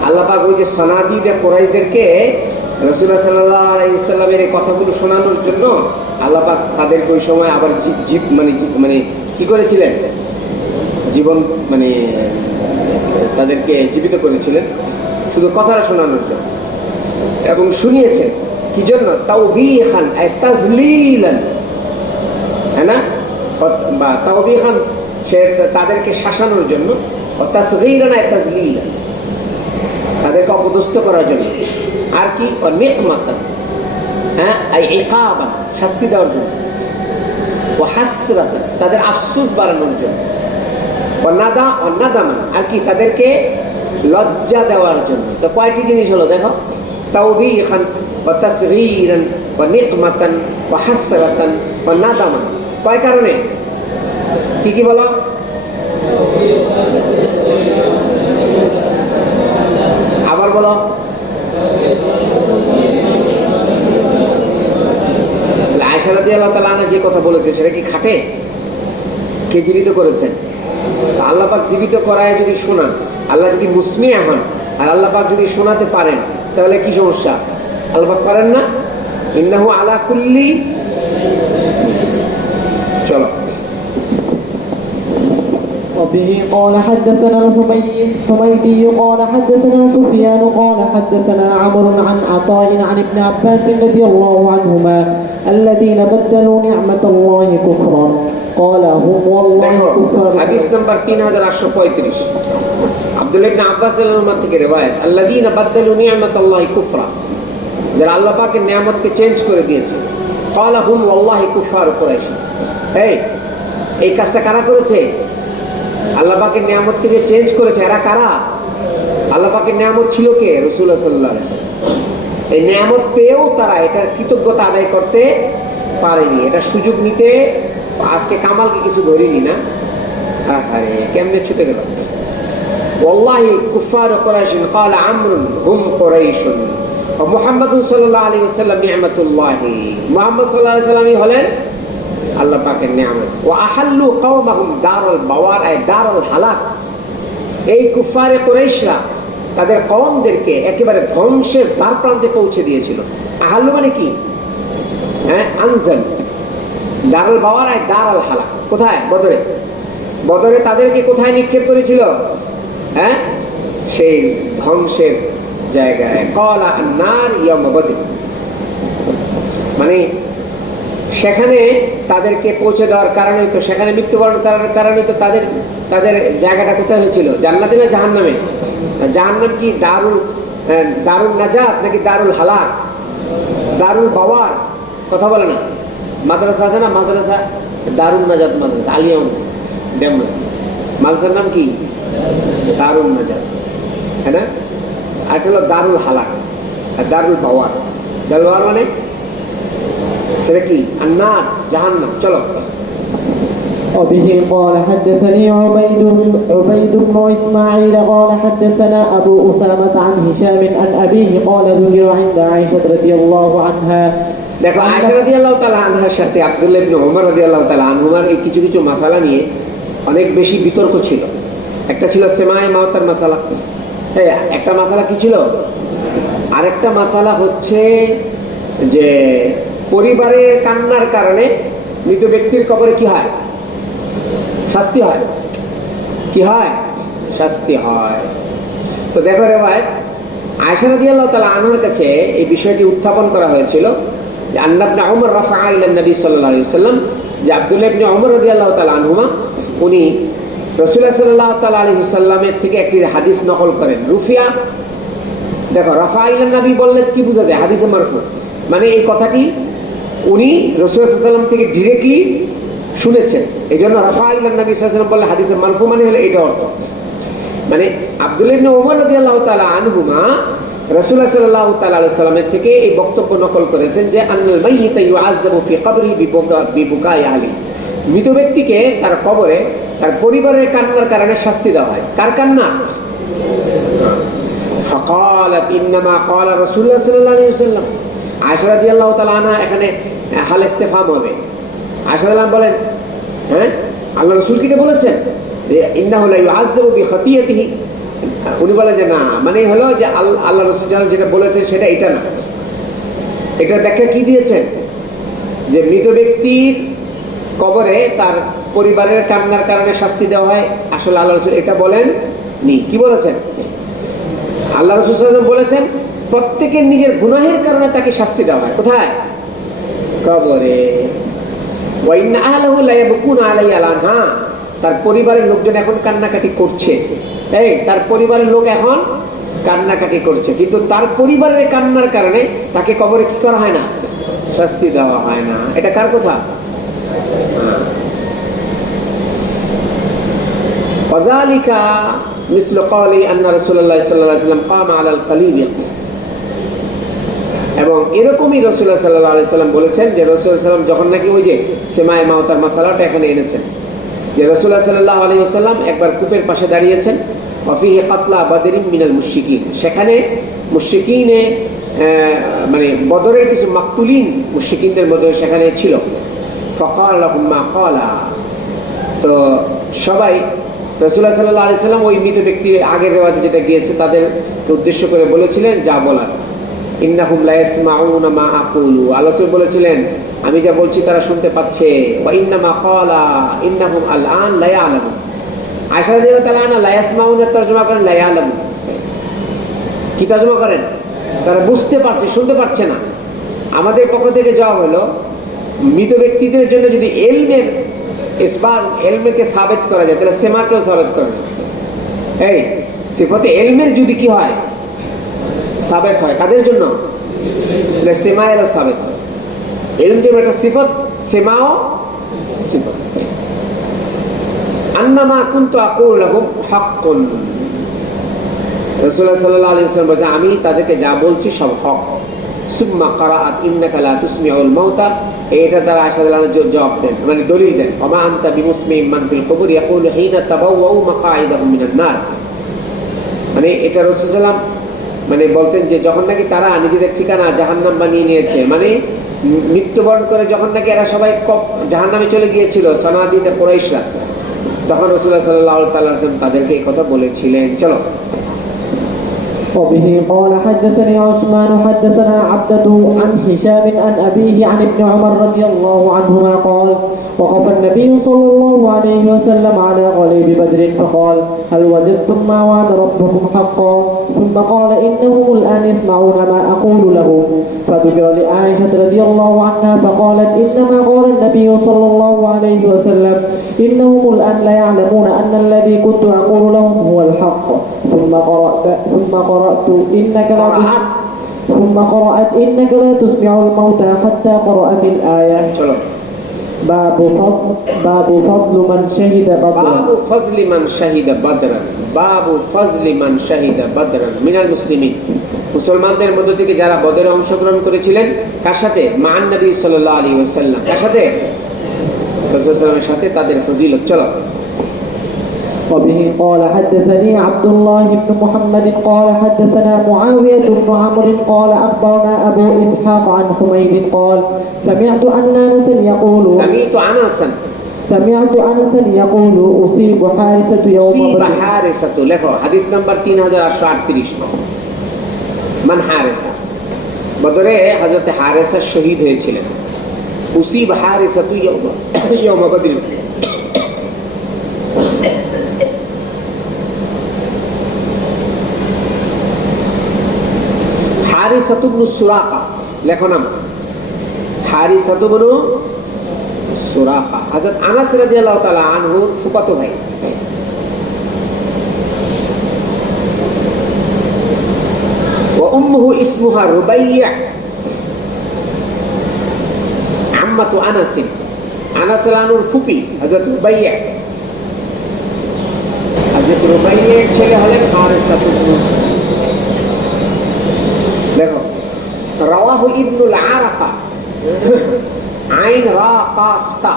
আল্লাহ পাক ওই যে সনাদিদের কুরাইশদেরকে রাসূলুল্লাহ সাল্লাল্লাহু আলাইহি ওয়াসাল্লামের এই কথাগুলো শোনানোর জন্য আল্লাহ পাক তাদেরকে ওই সময় আবার মানে কি করেছিলেন? জীবন মানে তাদেরকে জীবিত করেছিলেন শুধু কথাটা শোনানোর জন্য, এবং শুনিয়েছেন কি জন্য? তাওবীখান আই তাজলিলান, হ্যাঁ না, বা তাওবিখান, সে তাদেরকে শাসানোর জন্য, তাসগীরান আয় তাজলীলান, তাদেরকে অপদস্থ করার জন্য, আর কি নিকমাতান, হ্যাঁ, আই ইকাবান, শাস্তি দেওয়ার জন্য, ওয়া হাসরাতান, তাদের আফসোস বাড়ানোর জন্য, ওয়া নাদামান, আর কি তাদেরকে লজ্জা দেওয়ার জন্য। তো কয়টি জিনিস হলো দেখো, তাওবিখান ওয়া তাসগীরান ওয়া নিকমাতান ওয়া হাসরাতান ওয়া নাদামান। কয় কারণে? কি কি বলো? আবার বলো। আয়েশা রাদিয়াল্লাহু তাআলা আনহা যে কথা বলেছে সেটা কি খাটে? কে জীবিত করেছেন? আল্লাহ পাক জীবিত করায় যদি শোনান, আল্লাহ যদি মুসমিয়া হন, আর আল্লাহ পাক যদি শোনাতে পারেন, তাহলে কি সমস্যা? আল্লাহ পাক পারেন না? ইন্নাহু আলা কুল্লি। চলো। وبه قال حدثنا الحميدي قال حدثنا سفيان قال حدثنا عمرو عن عطاء عن ابن عباس رضي الله عنهما الذين بدلوا نعمة الله كفرا قال هم والله كفار। হাদিস নাম্বার 3835, আব্দুল্লাহ ইবনে আব্বাস রাদিয়াল্লাহু আনহু থেকে রিওয়ায়াত, আল্লাযীনা বাদদালু নি'মাতাল্লাহি কুফরা, যারা আল্লাহ পাকের নিয়ামতকে চেঞ্জ করে দিয়েছে। ক্বালা হুম ওয়াল্লাহি কুফার কুরাইশ। এই কাজটা কারা করেছে? আল্লাহ পাকের নিয়ামতকে যে চেঞ্জ করেছে, এরা কারা? আল্লাহ পাকের নিয়ামত ছিল কে? রাসূলুল্লাহ সাল্লাল্লাহু আলাইহি ওয়াসাল্লাম। এই নিয়ামত পেয়েও তারা এটার কৃতজ্ঞতা আদায় করতে পারেনি, এটা সুযোগ নিতে। আজকে কামালকে কিছু ধরিনি না, আরে কেমনে ছুটে গেল। ওয়াল্লাহি কুফার কুরাইশ ক্বালা আমরুন হুম কুরাইশ ওয়া মুহাম্মাদুন সাল্লাল্লাহু আলাইহি ওয়াসাল্লাম নি'মাতুল্লাহি, মুহাম্মদ সাল্লাল্লাহু আলাইহি ওয়াসাল্লামই হলেন আল্লাহ পাকের নিয়ামত। ওয়া আহাল্লু কওমাহুম দারুল বাওয়ার আয় দারুল হালাক, এই কুফারে কুরাইশরা তাদের কওমদেরকে একেবারে ধ্বংসের দ্বার প্রান্তে পৌঁছে দিয়েছিল। আহাল্লু মানে কি? হ্যাঁ, আনজাল। দারুল বাওয়ার আয় দারুল হালাক কোথায়? বদরে। বদরে তাদেরকে কোথায় নিক্ষেপ করেছিল? হ্যাঁ, সেই ধ্বংসের জায়গায়। ক্বালা আন-নার ইয়াওমা বদর, মানে সেখানে তাদেরকে পৌঁছে দেওয়ার কারণে তো, সেখানে মৃত্যুবরণ করার কারণে তো তাদের জায়গাটা কোথায় হয়েছিল? জান্নাতে না জাহান্নামে? জাহান্নাম কি দারুল নাজাত নাকি দারুল হালাক? দারুল বাওয়ার কথা বলে না? মাদ্রাসা আছে না, মাদ্রাসা দারুল নাজাত, মাদ্রাসা আলিয়া মাদ্রাসার নাম কি? দারুল নাজাত, হ্যাঁ না? আর হলো দারুল হালাক আর দারুল বাওয়ার। দারুল বাওয়ার মানে সেটা কি? আন্নার, জাহান্নাম। চলো। وبه قال حدثني عبيد بن إسماعيل قال حدثنا أبو أسامة عن هشام عن أبيه قال ذكر عند عائشة رضي الله عنها। দেখো, আয়েশা রাদিয়াল্লাহু তাআলা আনহার সাথে আব্দুল্লাহ ইবনে ওমর রাদিয়াল্লাহু তাআলা আনহুমার এই কিছু কিছু মাসালা নিয়ে অনেক বেশি বিতর্ক ছিল। একটা ছিল সেমায়ে মাওতার মাসালা, হ্যাঁ, একটা মাসালা কি ছিল? আরেকটা মাসালা হচ্ছে যে পরিবারের কান্নার কারণে মৃত ব্যক্তির কবরে কি হয়? শাস্তি হয়। কি হয়? শাস্তি হয়। তো দেখো রিওয়ায়াত, আয়েশা রাদিয়াল্লাহু তাআলা আনহার কাছে এই বিষয়টি উত্থাপন করা হয়েছিল যে আন্না ইবনে ওমর রাফা'a ইলা নবী সাল্লাল্লাহু আলাইহি ওয়াসাল্লাম, যে আব্দুল্লাহ ইবনে ওমর রাদিয়াল্লাহু তাআলা আনহুমা উনি রাসূলুল্লাহ সাল্লাল্লাহু তাআলা আলাইহি ওয়াসাল্লামের থেকে একটি হাদিস নকল করেন। রুফিয়া, দেখো রাফা'a ইলা নবী বললে কি বোঝা যায়? হাদিসে মারফু, মানে এই কথাটি উনি রাসূলুল্লাহ সাল্লাল্লাহু আলাইহি ওয়াসাল্লাম থেকে ডিরেক্টলি শুনেছেন। এই জন্য রাফা'a ইলা নবী সাল্লাল্লাহু আলাইহি ওয়াসাল্লাম বললে হাদিসে মারফু মানে হলো এটা অর্থ। মানে আব্দুল্লাহ ইবনে ওমর রাদিয়াল্লাহু তাআলা আনহুমা রাসূলুল্লাহ সাল্লাল্লাহু তাআলা আলাইহি ওয়াসাল্লামের থেকে এই বক্তব্য নকল করেছেন যে আন্নাল মাইয়িতা ইউআযাবু ফি কবরি বিবুকাই আহলি, মৃত ব্যক্তিকে তার কবরে তার পরিবারের কান্নার কারণে শাস্তি দেওয়া হয়। কার কান্না? ফাকালাত ইন্নামা ক্বালা রাসূলুল্লাহ সাল্লাল্লাহু আলাইহি ওয়াসাল্লাম। আয়েশা রাদিয়াল্লাহু তাআলা আনহা এখানে হাল ইস্তেফহাম হবে। আয়েশা রাদিয়াল্লাহু বলেন, হ্যাঁ, আল্লাহ রাসূল কি বলেছেন যে ইন্নাহু লা ইউআযাবু বিখাতিয়াতিহি, উনি বলেন যে না, মানে হলো যে আল্লাহ রাসূল যেটা বলেছেন সেটা এটা না। এটার ব্যাখ্যা কি দিয়েছেন? যে মৃত ব্যক্তির কবরে তার পরিবারের কান্নার কারণে শাস্তি দেওয়া হয়, আসলে আল্লাহ রাসূল এটা বলেন নি। কি বলেছেন? আল্লাহ রাসূল সাল্লাল্লাহু আলাইহি ওয়াসাল্লাম বলেছেন প্রত্যেকের নিজের গুনাহের কারণে তাকে শাস্তি দেওয়া হয়। কোথায়? কবরে। ওয়া ইন্না আহলাহু লা ইয়াবকুনা আলাইহি আলানহা, তার পরিবারের লোকজন এখন কান্নাকাটি করছে। এই তার পরিবারের লোক এখন কান্নাকাটি করছে, কিন্তু তার পরিবারের কান্নার কারণে তাকে কবরে কি করা হয় না? শাস্তি দেওয়া হয় না। এটা কার কথা? ওয়াযালিকা মিসলু ক্বালি আন্না রাসূলুল্লাহ সাল্লাল্লাহু আলাইহি ওয়াসাল্লাম কামা আলাল কালিব। এবং এরকমই রাসূলুল্লাহ সাল্লাল্লাহু আলাইহি ওয়াসাল্লাম বলেছেন যে রাসূলুল্লাহ সাল্লাল্লাহু আলাইহি ওয়াসাল্লাম যখন নাকি ওই যে সেমায়ে মাউতার মাসালাটা এখানে এনেছেন, যে রাসূলুল্লাহ সাল্লাল্লাহু আলাইহি ওয়াসাল্লাম একবার কূপের পাশে দাঁড়িয়েছেন, ওয়াফিহি কাতলা বাদরিন মিনাল মুশরিকিন, সেখানে মুশরিকিনে মানে বদরের কিছু মাকতুলিন মুশরিকিনদের মধ্যে সেখানে ছিল। ফাকাল লাহুম মা ক্বালা, তো সবাই রাসূলুল্লাহ সাল্লাল্লাহু আলাইহি ওয়াসাল্লাম ওই মৃত ব্যক্তি আগের রিওয়ায়াতে যেটা গিয়েছে তাদের উদ্দেশ্য করে বলেছিলেন যা বলার, ইন্নাহুম লা ইয়াসমাউনা মা আকুলু, আল্লাহ বলেছিলেন আমি যা বলছি তারা শুনতে পাচ্ছে। ওয়া ইন্নামা ক্বালা ইন্নাহুম আলআন লা ইয়ালামুন, আয়েশা রাদিয়াল্লাহু তাআলা আনহা লা ইয়াসমাউনা তরজমা করেন লা ইয়ালামুন, কি তরজমা করেন? তারা বুঝতে পারছে, শুনতে পারছে না। আমাদের পক্ষ থেকে জবাব হলো মৃত ব্যক্তিদের জন্য যদি ইলমের ইসবাত, ইলমকে সাবিত করা যায় তাহলে সেমাকেও সাবিত করা যায়। এই সিফাতে ইলমের যদি কি হয় সাবিত হয়, কাদের জন্য? তাহলে সেমায়েরও সাবিত হয়। ইলম যে একটা সিফাত, সেমাও সিফাত। আন্নামা কুনতু আকুলু লাহুম হাক্কুন, রাসূলুল্লাহ সাল্লাল্লাহু আলাইহি ওয়াসাল্লাম বলেন আমি তাদেরকে যা বলছি সব হক। সুম্মা ক্বারাআত ইন্নাকা লা তুসমিউল মাউতা, এটা তারা আয়েশা রাদিয়াল্লাহু আনহা জবাব দেন, মানে দলিল দেন, ওমা আনতা বিমুসমিম মান ফিল কুবুর ইয়াকুলু হিনা তাবাওয়াউ মাকাইদাহুম মিনান নার, মানে এটা রাসূল সাল্লাল্লাহু মানে বলতেন যে যখন নাকি তারা নিজেদের ঠিকানা জাহান্নাম বানিয়ে নিয়েছে, মানে মৃত্যুবরণ করে যখন নাকি এরা সবাই জাহান্নামে চলে গিয়েছিল সানাদিতে কুরাইশরা, তখন রাসূলুল্লাহ সাল্লাল্লাহু আলাইহি ওয়াসাল্লাম তাদেরকে এই কথা বলেছিলেন। চলো। وبه قال حدثني عثمان حدثنا عبدة عن هشام عن أبيه عن ابن عمر رضي الله عنهما قال وقف النبي صلى الله عليه وسلم على غليب بدر فقال هل وجدتم ما وعد ربكم حقا؟ ثم قال إنهم الآن يسمعون ما أقول لهم، فذكر لعائشة رضي الله عنها فقالت إنما قال النبي صلى الله عليه وسلم إنهم الآن لا يعلمون أن الذي كنت أقول لهم هو الحق. ثم قرأت إنك لا تسمع الموتى حتى قرأت الآية. باب فضل من شهد بدرا. باب فضل من شهد بدرا. باب فضل من شهد بدرا من المسلمين. মুসলমানদের মধ্য থেকে যারা বদরে অংশগ্রহণ করেছিলেন, কার সাথে? মান নবী সাল্লাল্লাহু আলাইহি ওয়াসাল্লাম, কার সাথে? রাসূল সাল্লাল্লাহু আলাইহি ওয়াসাল্লামের সাথে তাদের ফজিলত। চলো। وبه قال حدثني عبد الله بن محمد قال حدثنا معاوية بن عمرو قال أخبرنا أبو إسحاق عن حميد قال سمعت أنسا يقول أصيب حارثة يوم أصيب حارثة লেখো হাদিস নাম্বার 3838 মান হারিসা, বদরে হযরত হারিসা শহীদ হয়েছিলেন। উসিব হারিসা ইয়াউম বদর, হারিসাতু ইবনে সুরাকা, লেখো নাম হারিসাতু ইবনে সুরাকা, হযরত আনাস রাদিয়াল্লাহু তাআলা আনহু ফুফাতো ভাই। ওয়া উম্মুহু ইসমুহা রুবাইয়া আম্মাতু আনাস, আনাস রানুর ফুপি হযরত রুবাইয়া। হযরত রুবাইয়ার ছেলে হলেন হারিসাতু ইবনে, দেখো রাওয়াহু ইবনুল আরাকা, আইন রা কাফ তা,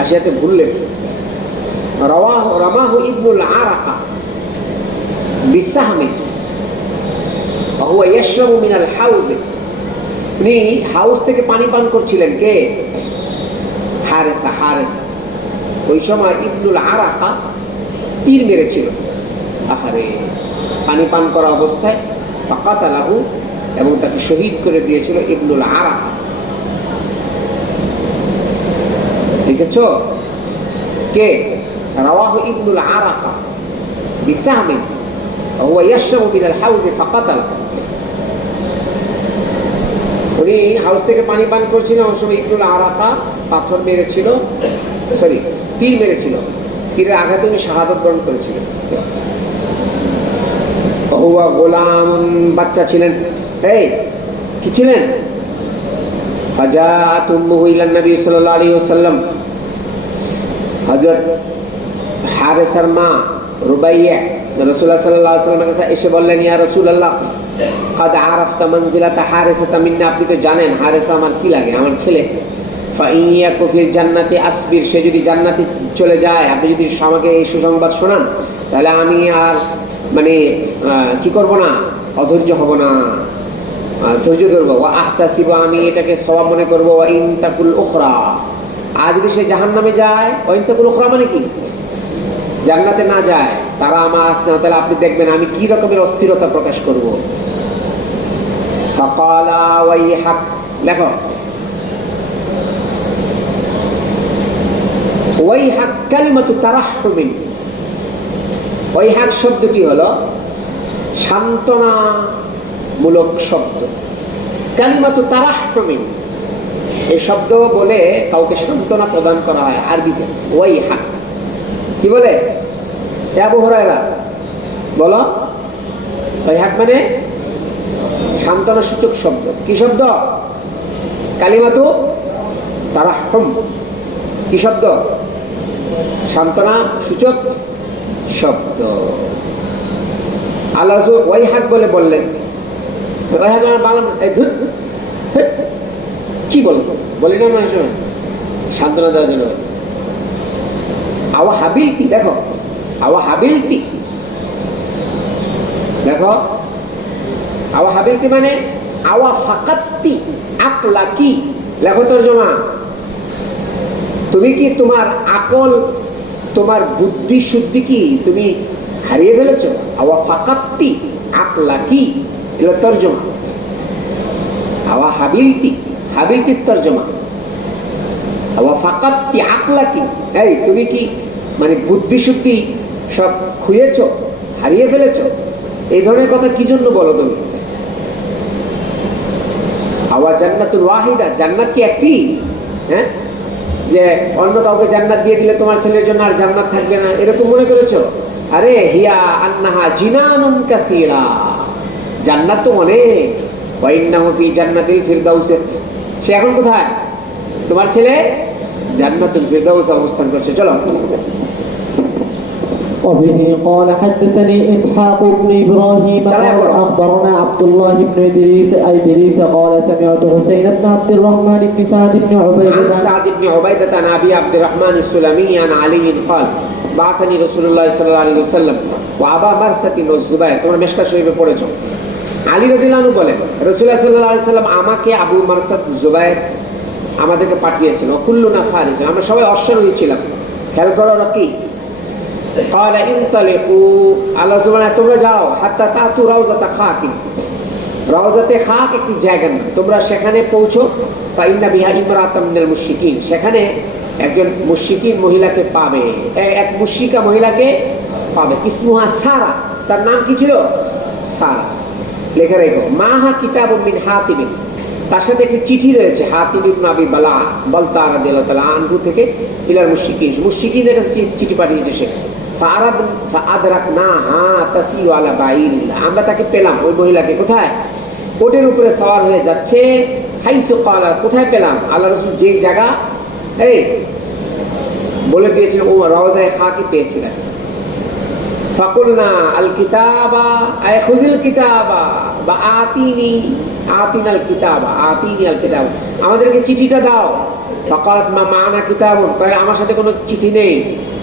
আশিয়াতে ভুললে রামাহু ইবনুল আরাকা বিসাহমি ওয়া হুয়া ইয়াশরাবু মিনাল হাউজ, উনি হাউস থেকে পানি পান করছিলেন। কে? হারিসা। ওই সময় ইবনুল আরাকা তীর মেরেছিল, আহারে, পানি পান করা অবস্থায় ফাকাতালাহু, এবং তাকে শহীদ করে দিয়েছিল ইবনুল আরাকা। দেখেছ কে? রাওয়াহু ইবনুল আরাকা বিসাহমিন ওয়া হুয়া ইয়াশরাবু মিনাল হাউজ ফাকাতালাহু। উনি হাউস থেকে পানি পান করছিলেন, ওই সময় একটু আরাকা পাথর মেরেছিল, সরি তীর মেরেছিল, তীরের আঘাতে উনি শাহাদত বরণ করেছিলেন। হুয়া গোলাম, বাচ্চা ছিলেন। এই কি ছিলেন? ফাজাআত উম্মুহু ইলা নবী সাল্লাল্লাহু আলাইহি ওয়াসাল্লাম, হযরত হারেসার মা রুবাইয়া রাসূলুল্লাহ সাল্লাল্লাহু আলাইহি ওয়াসাল্লামের কাছে এসে বললেন, ইয়া রাসূলুল্লাহ কাদ আরাফতা মানজিলাতা হারেসাতা মিন্না, আপনি তো জানেন হারেসা আমার কি লাগে, আমার ছেলে। ফাইয়াকু ফিল জান্নাতি আসবির, সে যদি জান্নাতে চলে যায়, আপনি যদি আমাকে এই সুসংবাদ শোনান, তাহলে আমি আর মানে কি করব না, অধৈর্য হব না, ধৈর্য ধরবো। ওয়া আহতাসিবু, আমি এটাকে সওয়াব মনে করবো। ওয়া ইন তাকুল উখরা, আর যদি সে জাহান্নামে যায়, ওয়া ইন তাকুল উখরা মানে কি, জান্নাতে না যায়, তারা আমার আসে না, তাহলে আপনি দেখবেন আমি কি রকমের অস্থিরতা প্রকাশ করব। ফাকালা ওয়াইহাক, লেখো ওয়াইহাক কালিমাতু তারাহহুমিন, ওয়াইহাক শব্দটি হলো সান্ত্বনামূলক শব্দ। কালিমাতু তারাহহুমিন, এই শব্দ বলে কাউকে সান্ত্বনা প্রদান করা হয় আরবিতে। ওয়াইহাক কি বলে? আবু হুরায়রা বলো, ওয়াইহাক মানে সান্ত্বনা সূচক শব্দ। কি শব্দ? কালিমাতু তারাহহুম, কি শব্দ? সান্ত্বনা সূচক শব্দ। আল্লাহ রাসূল ওয়াইহাক বলে বললেন, ওয়াইহাক মানে বাংলা কি বলবো, বলি না মানুষ সান্ত্বনা দেওয়ার জন্য। আওয়া হাবিলতি, দেখো আওয়া হাবিলতি, দেখো আওয়া হাবিলতি মানে আওয়া ফাকাত্তি আকলাকি, লেখো তরজমা, তুমি কি তোমার আকল, তোমার বুদ্ধি শুদ্ধি কি তুমি হারিয়ে ফেলেছো? আওয়া ফাকাত্তি আকলাকি, এটা তরজমা। আওয়া হাবিলতি, হাবিলতির তরজমা আওয়া ফাকাত্তি আকলাকি, এই তুমি কি মানে বুদ্ধি শুদ্ধি সব খুঁয়েছো, হারিয়ে ফেলেছো? এই ধরনের কথা কি জন্য বলো তুমি? আওয়া জান্নাতুল ওয়াহিদা, জান্নাত কি একটি? হ্যাঁ, যে অন্য কাউকে জান্নাত দিয়ে দিলে তোমার ছেলের জন্য আর জান্নাত থাকবে না, এরকম মনে করেছো? আরে হিয়া আন্নাহা জিনানুন কাসীরা, জান্নাত তো অনেক। ওয়া ইন্নাহু ফি জান্নাতিল ফিরদাউস, সে এখন কোথায়? তোমার ছেলে জান্নাতুল ফিরদাউস অবস্থান করছে। চলো। وبه قال حدثني إسحاق بن إبراهيم قال أخبرنا عبد الله بن إدريس قال سمعت حسين بن عبد الرحمن بن سعد بن عبيدة عن سعد بن عبيدة عن أبي عبد الرحمن السلمي عن علي قال بعثني رسول الله صلى الله عليه وسلم وأبا مرثة والزبير, তোমরা মিশকাত শরীফে পড়েছো। আলী রাদিয়াল্লাহু আনহু বলেন রাসূলুল্লাহ সাল্লাল্লাহু আলাইহি ওয়াসাল্লাম আমাকে আবু মারসাদ জুবায়ের আমাদেরকে পাঠিয়েছেন। কুল্লুনা ফারিস, আমরা সবাই অশ্বারোহী ছিলাম। খেয়াল করো কি قال انطلقوا, আল্লাহ সুবহানাহু, তোমরা যাও, হাত্তা তাতু রাউজাতা খাকি, রাউজাতে খাক একটি জায়গা, তোমরা সেখানে পৌঁছো। ফাইন্না বিহা ইমরাতাম মিনাল মুশরিকিন, সেখানে একজন মুশরিকিন মহিলাকে পাবে, এক মুশরিকা মহিলাকে পাবে। ইসমুহা সারা, তার নাম কি ছিল? সারা। লেখা রেখো। মাহা কিতাবুম মিন হাতিম, তার সাথে একটি চিঠি রয়েছে হাতিম ইবনে আবি বালতা রাদিয়াল্লাহু তাআলা আনহু থেকে ইলাল মুশরিকিন, মুশরিকিনদের কাছে চিঠি পাঠিয়েছে সে। আমরা তাকে পেলাম, ওই মহিলাকে কোথায়? ওটের উপরে সওয়ার হয়ে যাচ্ছে। হাইসু ক্বালা, কোথায় পেলাম? আল্লাহ রাসূল যে জায়গা এই বলে দিয়েছিলেন, ও রাওজায়ে খাকি পেয়েছিলেন। ফাকুলনা আল কিতাবা আয় খুযিল কিতাবা বা আতিনাল কিতাবা, আতিনি আল কিতাব, আমাদেরকে চিঠিটা দাও। ফাকাত মা মানা কিতাবুন, তাহলে আমার সাথে কোনো চিঠি নেই।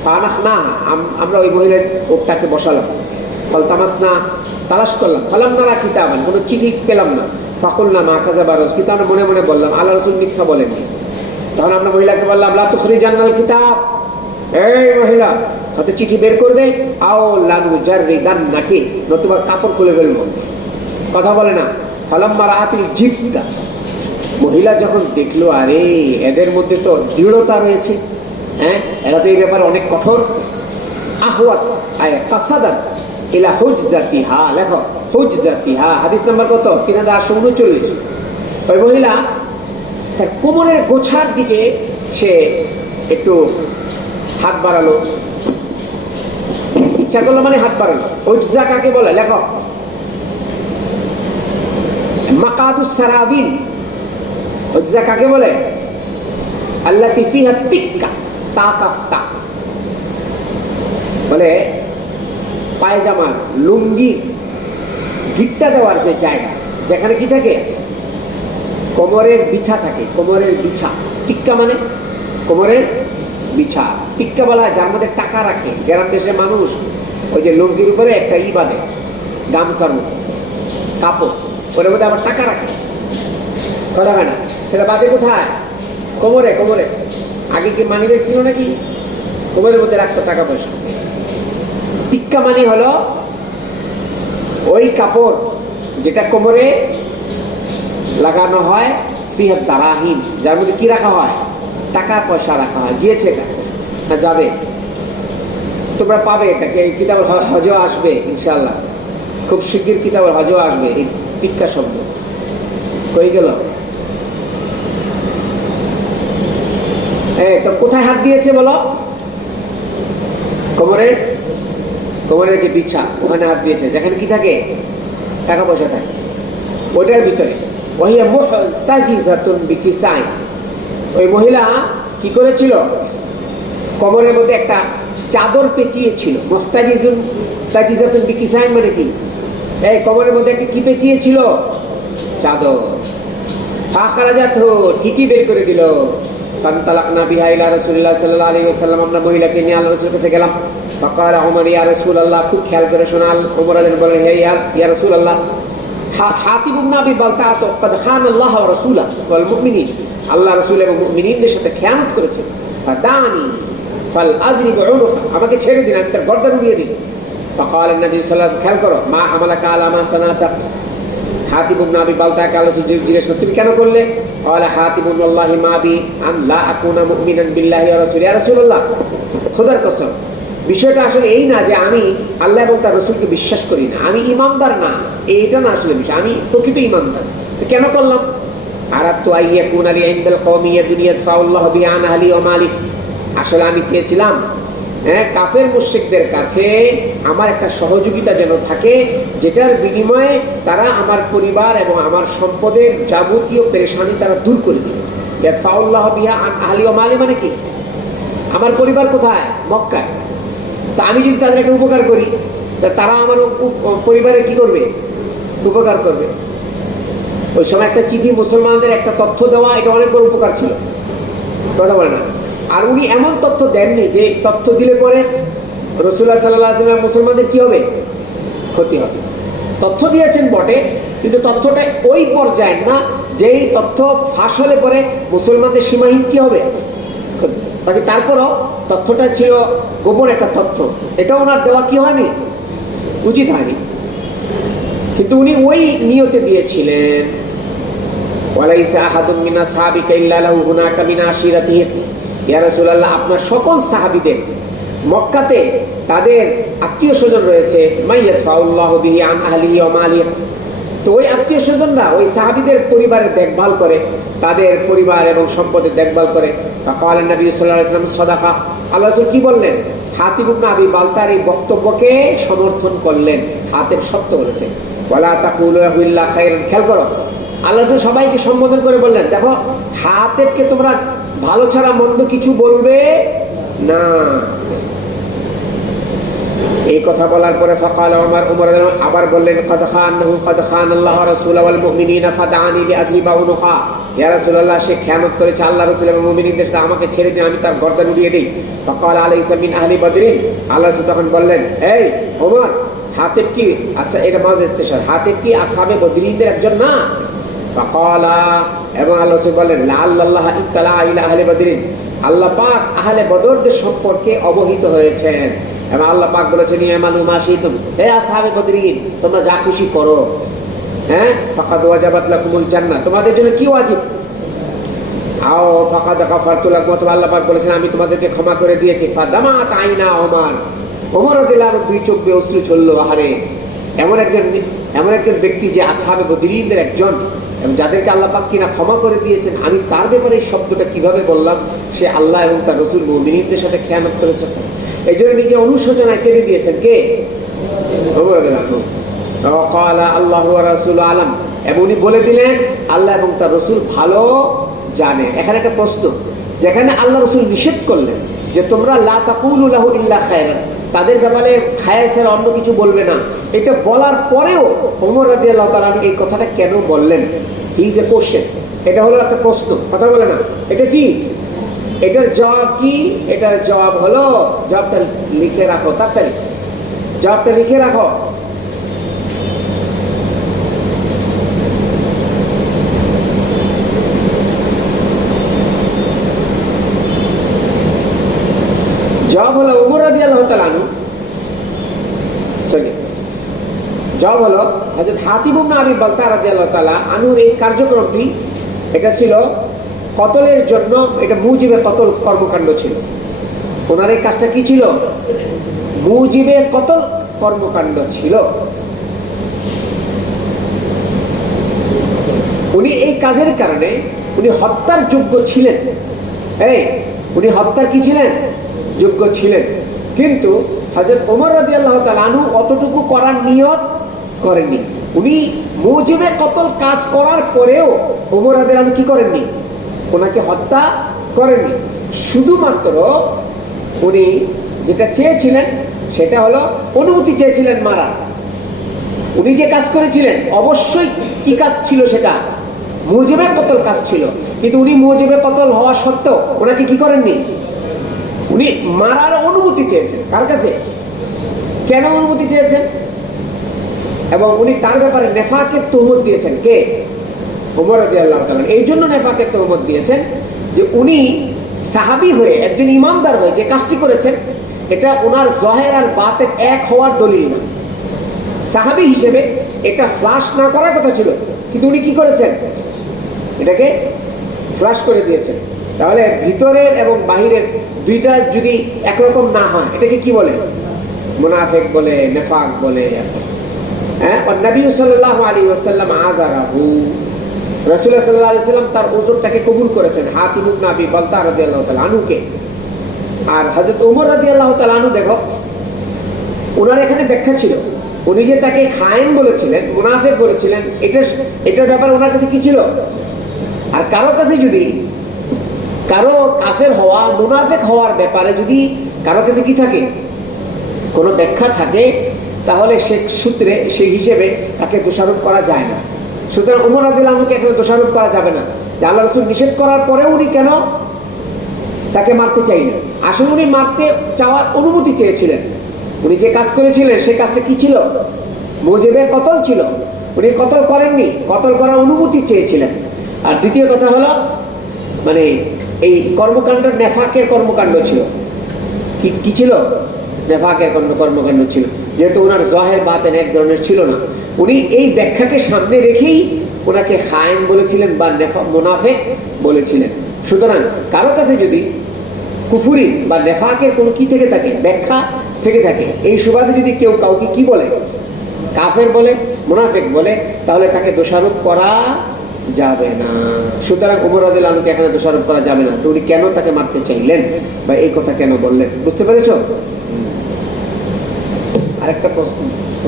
ফানাখনা, আমরা ওই মহিলার ওটটাকে বসালাম। ফালতামাসনা, তালাশ করলাম। ফালাম নারা কিতাবান, কোনো চিঠি পেলাম না। ফাকুলনা মা কাযাবা রাসূল, কিন্তু আমরা মনে মনে বললাম আল্লাহ রাসূল মিথ্যা বলেননি। তখন আমরা মহিলাকে বললাম লা তুখরিজান্নাল কিতাব, এই মহিলা হয়তো চিঠি বের করবে, আও লানু জাররিদান্নাকি, নতুবা কাপড় খুলে ফেলবো। কথা বলে না। ফালাম্মা রাআতিল জিদ্দা, মহিলা যখন দেখলো আরে এদের মধ্যে তো দৃঢ়তা রয়েছে, হ্যাঁ এরা তো এই ব্যাপারে অনেক কঠোর। আহওয়াত আয় কাসাদাত ইলা হুজজাতিহা, লেখো হুজজাতিহা, হাদিস নাম্বার কত? 3839। ওই মহিলা তার কোমরের গোছার দিকে সে একটু হাত বাড়ালো, ইচ্ছা করলো মানে হাত বাড়ালো। উজজা কাকে বলে লেখো? মাকাদুস সারাবিন। উজজা কাকে বলে? আল্লাতী ফিহা তিক্কা, তাকাফতা বলে পায়জামার লুঙ্গি গিট্টা দেওয়ার যে জায়গা, যেখানে কি থাকে? কোমরের বিছা থাকে, কোমরের বিছা। টিক্কা মানে কোমরের বিছা। টিক্কা বলা হয় যার মধ্যে টাকা রাখে। গ্রাম দেশের মানুষ ওই যে লুঙ্গির উপরে একটা ই বাঁধে, গামছার মতো কাপড়, ওর মধ্যে আবার টাকা রাখে। কথা হয় না? সেটা বাঁধে কোথায়? কোমরে। কোমরে আগে কি মানি ব্যাগ ছিল নাকি? কোমরের মধ্যে রাখতো টাকা পয়সা। টিক্কা মানে হলো ওই কাপড় যেটা কোমরে লাগানো হয়, ফিহাত দারাহিম, যার মধ্যে কি রাখা হয়? টাকা পয়সা রাখা হয়। গিয়েছে এটা না যাবে? তোমরা পাবে এটাকে, এই কিতাবের হজও আসবে ইনশাআল্লাহ, খুব শিগগির কিতাবের হজও আসবে এই টিক্কা শব্দ। কই গেল? তো কোথায় হাত দিয়েছে বলো? কোমরের, কোমরের যে বিছা ওখানে হাত দিয়েছে, যেখানে কি থাকে? টাকা পয়সা থাকে, ওটার ভিতরে। ওহিয়া মুহতাজিজাতুন বিকিসাইন। ওই মহিলা কি করেছিল? কোমরের মধ্যে একটা চাদর পেঁচিয়েছিল। মুহতাজিজাতুন বিকিসাইন মানে কি? এই কোমরের মধ্যে একটা কি পেঁচিয়েছিল? চাদর। আখরাজাত ঠিকই বের করে দিল। ফান্তালাকনা বিহা ইলা রাসূলিল্লাহ সাল্লাল্লাহু আলাইহি ওয়াসাল্লাম। আমরা মহিলাকে নিয়ে আল্লাহর রাসূলের কাছে গেলাম। ফাকালা উমর ইয়া রাসূলুল্লাহ, খুব খেয়াল করে শোনাল। ওমর রাদিয়াল্লাহু বলেন, হে ইয়া রাসূলুল্লাহ, হাতিব ইবনে আবি বালতাআ তো কদ খান আল্লাহ ওয়া রাসূলুহু ওয়াল মুমিনিন, আল্লাহ রাসূল এবং মুমিনিনদের সাথে খেয়ানত করেছে। ফাদানি ফাল আযরিব উনুকা, আমাকে ছেড়ে দিন, আমি তার গর্দান উড়িয়ে দিই। ফাকালা নবী সাল্লাল্লাহু আলাইহি ওয়াসাল্লাম, খেয়াল করো, মা হামালাকা আলা মা সানাতা। হাতিব ইবনে আবি বালতাআকে আল্লাহ জিজ্ঞেস করলেন, তুমি কেন করলে? ক্বালা হাতিব ওয়াল্লাহি মা বি আন লা আকুনা মুমিনান বিল্লাহি ওয়া রাসূলিহি। ইয়া রাসূলুল্লাহ, খোদার কসম, বিষয়টা আসলে এই না যে আমি আল্লাহ এবং তার রাসূলকে বিশ্বাস করি না, আমি ইমানদার না, এইটা না আসলে বিষয়, আমি প্রকৃত ইমানদার। কেন করলাম? আরাদতু আইয়াকুনা লি ইনদাল কওমি ইয়াদুনিয়াত ফাআল্লাহু বিহি আন আহলি ওয়া মালি। আসলে আমি চেয়েছিলাম কাফের মুশরিকদের কাছে আমার একটা সহযোগিতা যেন থাকে, যেটার বিনিময়ে তারা আমার পরিবার এবং আমার সম্পদের যাবতীয় পেরেশানি তারা দূর করে দিবে। ফাআল্লাহু বিহি আন আহলি ওয়া মালি মানে কি? আমার পরিবার কোথায়? মক্কায়। তা আমি যদি তাদের একটা উপকার করি, তারা আমার পরিবারে কি করবে? উপকার করবে। ওই সময় একটা চিঠি মুসলমানদের একটা তথ্য দেওয়া, এটা অনেক বড় উপকার ছিল, কথা বলে না? আর উনি এমন তথ্য দেননি যে তথ্য দিলে পরে রাসূলুল্লাহ সাল্লাল্লাহু আলাইহি ওয়াসাল্লাম মুসলমানদের কি হবে? ক্ষতি হবে। তথ্য দিয়েছেন বটে, কিন্তু তথ্যটা ওই পর্যায়ে না যেই তথ্য ফাঁস হলে পরে মুসলমানদের সীমাহীন কি হবে? বাকি তারপরও তথ্যটা ছিল গোপন একটা তথ্য, এটা ওনার দেওয়া কি হয়নি? উচিত হয়নি, কিন্তু উনি ওই নিয়তে দিয়েছিলেন। ওয়ালাইসা আহাদুম মিন আসহাবিকা ইল্লা লাহু হুনাকা মিন আশিরাতিহি। ইয়া রাসূলুল্লাহ, আপনার সকল সাহাবীদের মক্কাতে তাদের আত্মীয় স্বজন রয়েছে। মাইয়াতফাউল্লাহু বিহি আন আহলিহি ওয়া মালিহি। তো ওই আত্মীয় স্বজনরা ওই সাহাবীদের পরিবারের দেখভাল করে, তাদের পরিবার এবং সম্পদের দেখভাল করে। ফাকালা নবী সাল্লাল্লাহু আলাইহি ওয়াসাল্লাম সাদাকা। আল্লাহ রাসূল কি বললেন? হাতিব ইবনে আবি বালতার এই বক্তব্যকে সমর্থন করলেন। হাতিব সত্য বলেছে। ওয়ালা তাকুলু লাহু ইল্লা খায়রান। খেয়াল করো, আল্লাহ রাসূল সবাইকে সম্বোধন করে বললেন, দেখো হাতিবকে তোমরা ভালো ছাড়া মন্দ কিছু বলবে না। এই কথা বলার পরে ফাকাল ওমর আবার বললেন, কদ খান আল্লাহ ওয়া রাসূলুহু ওয়াল মুমিনিনা ফাদানি লিআযিবা উনুকা। ইয়া রাসূলুল্লাহ, সে খেয়ানত করেছে আল্লাহ রাসূল এবং মুমিনদের সাথে, আমাকে ছেড়ে দিন, আমি তার গর্দান উড়িয়ে দেই। ফাকাল আলাইসা মিন আহলি বদরিন। আল্লাহ রাসূল তখন বললেন, এই ওমর, হাতিব কি এটা মাঝে স্টেশন, হাতিব কি আসহাবে বদরিনদের একজন না? ফাকালা, এবং আল্লাহ রাসূল বললেন, লাআল্লাহ ইত্তালা ইলা আহলি বদরিন। আল্লাহ পাক আহলে বদরদের সম্পর্কে অবহিত হয়েছেন এবং আল্লাহ পাক বলেছেন, ইয়ামালু মা শিতুম, হে আসহাবে বদরিন, তোমরা যা খুশি করো। ফাকাদ ওয়াজাবাত লাকুমুল জান্নাহ, তোমাদের জন্য কি ওয়াজিব? আও ফাকাদ গাফারতু লাকুম, আল্লাহ পাক বলেছেন, আমি তোমাদেরকে ক্ষমা করে দিয়েছি। ফাদামাত আইনা ওমর। ওমর রাদিয়াল্লাহু আনহু দুই চোখ দিয়ে অশ্রু ঝরল। আহারে, এমন একজন ব্যক্তি যে আসহাবে বদরিনদের একজন, এবং যাদেরকে আল্লাহ পাক কিনা ক্ষমা করে দিয়েছেন, আমি তার ব্যাপারে এই শব্দটা কিভাবে বললাম, সে আল্লাহ এবং তার রাসূল মুমিনদের সাথে খেয়ানত করেছে। এই জন্য নিজে অনুশোচনায় কেঁদে দিয়েছেন কে? ওমর রাদিয়াল্লাহু আনহু। ক্বালা আল্লাহু ওয়া রাসূলুহু আলাম, এবং উনি বলে দিলেন আল্লাহ এবং তার রাসূল ভালো জানে। এখানে একটা প্রশ্ন, যেখানে আল্লাহ রাসূল নিষেধ করলেন যে তোমরা লা তাকুলু লাহু ইল্লা খায়রান, তাদের ব্যাপারে খায়ের ছাড়া অন্য কিছু বলবে না, এটা বলার পরেও ওমর রাদিয়াল্লাহু তাআলা এই কথাটা কেন বললেন? He is a question. এটা হলো একটা প্রশ্ন, কথা বলে না। এটা কি? এটার জবাব কি? এটার জবাব হলো, জবাবটা লিখে রাখো, তাড়াতাড়ি জবাবটা লিখে রাখো। জবাব হলো ওমর রাদিয়াল্লাহু তাআলা আনহু, জবাব হলো হযরত হাতিব ইবনে আবি বালতা রাদিয়াল্লাহু তাআলা আনহুর এই কার্যক্রমটি, এটা ছিল কতলের জন্য, এটা মুজিবে কতল কর্মকাণ্ড ছিল। ওনার এই কাজটা কি ছিল? মুজিবে কতল কর্মকাণ্ড ছিল। উনি এই কাজের কারণে উনি হত্যার যোগ্য ছিলেন। উনি হত্যার কি ছিলেন? যোগ্য ছিলেন। কিন্তু হযরত ওমর রাদিয়াল্লাহু তাআলা আনহু অতটুকু করার নিয়ত করেননি। উনি মুজিবে কতল কাজ করার পরেও ওমর রাদিয়াল্লাহু আনহু কি করেননি? ওনাকে হত্যা করেননি। শুধুমাত্র উনি যেটা চেয়েছিলেন সেটা হলো অনুমতি চেয়েছিলেন মারার। উনি যে কাজ করেছিলেন অবশ্যই কি কাজ ছিল? সেটা মুজিবে কতল কাজ ছিল। কিন্তু উনি মুজিবে কতল হওয়া সত্ত্বেও ওনাকে কি করেননি? উনি মারার অনুমতি চেয়েছেন। কার কাছে? কেন অনুমতি চেয়েছেন? এবং উনি তার ব্যাপারে নেফাকের তহমত দিয়েছেন। কে? ওমর রাদিয়াল্লাহু তাআলা। এই জন্য নেফাকের তহমত দিয়েছেন যে উনি সাহাবী হয়ে, একজন ইমানদার হয়ে যে কাজটি করেছেন, এটা ওনার জহের আর বাতের এক হওয়ার দলিল না। সাহাবী হিসেবে এটা ফ্লাশ না করার কথা ছিল, কিন্তু উনি কি করেছেন? এটাকে ফ্লাশ করে দিয়েছেন। তাহলে ভিতরের এবং বাহিরের দুইটা যদি একরকম না হয়, এটাকে কি বলে? মুনাফিক বলে, নেফাক বলে। নবী সাল্লাল্লাহু আলাইহি ওয়াসাল্লাম আযারাহু, রাসূলুল্লাহ সাল্লাল্লাহু আলাইহি ওয়াসাল্লাম তার উযরটাকে কবুল করেছেন হাতিব ইবনে আবি বালতা রাদিয়াল্লাহু তাআলা আনহুকে। আর হযরত ওমর রাদিয়াল্লাহু তাআলা আনহু, দেখো ওনার এখানে ব্যাখ্যা ছিল। উনি যে তাকে খায়েন বলেছিলেন, মুনাফিক বলেছিলেন, এটার ব্যাপারে ওনার কাছে কি ছিল? আর কারো কাছে যদি কারো কাফের হওয়া, মুনাফিক হওয়ার ব্যাপারে যদি কারো কাছে কি থাকে, কোনো ব্যাখ্যা থাকে, তাহলে সে সূত্রে, সেই হিসেবে তাকে দোষারোপ করা যায় না। সুতরাং ওমর রাদিয়াল্লাহু আনহুকে এখানে দোষারোপ করা যাবে না যে আল্লাহ রাসূল নিষেধ করার পরেও উনি কেন তাকে মারতে চাইলেন। আসলে উনি মারতে চাওয়ার অনুমতি চেয়েছিলেন। উনি যে কাজ করেছিলেন সেই কাজটা কি ছিল? মুজিবে কতল ছিল। উনি কতল করেননি, কতল করার অনুমতি চেয়েছিলেন। আর দ্বিতীয় কথা হলো, মানে এই কর্মকাণ্ড নেফাকের কর্মকাণ্ড ছিল। কি ছিল? নেফাকের কর্মকাণ্ড ছিল, যেহেতু ওনার জহের বাতেন এক ধরনের ছিল না। উনি এই ব্যাখ্যাকে সামনে রেখেই ওনাকে খায়েন বলেছিলেন বা মুনাফিক বলেছিলেন। সুতরাং কারো কাছে যদি কুফরি বা নেফাকের কোনো কি থেকে থাকে, ব্যাখ্যা থেকে থাকে, এই সুবাদে যদি কেউ কাউকে কি বলে, কাফের বলে, মুনাফিক বলে, তাহলে তাকে দোষারোপ করা যাবে না। সুতরাং ওমর রাদিয়াল্লাহু আনহুকে এখানে দোষারোপ করা যাবে না। তো উনি কেন তাকে মারতে চাইলেন বা এই কথা কেন বললেন, বুঝতে পেরেছো? আরেকটা প্রশ্ন।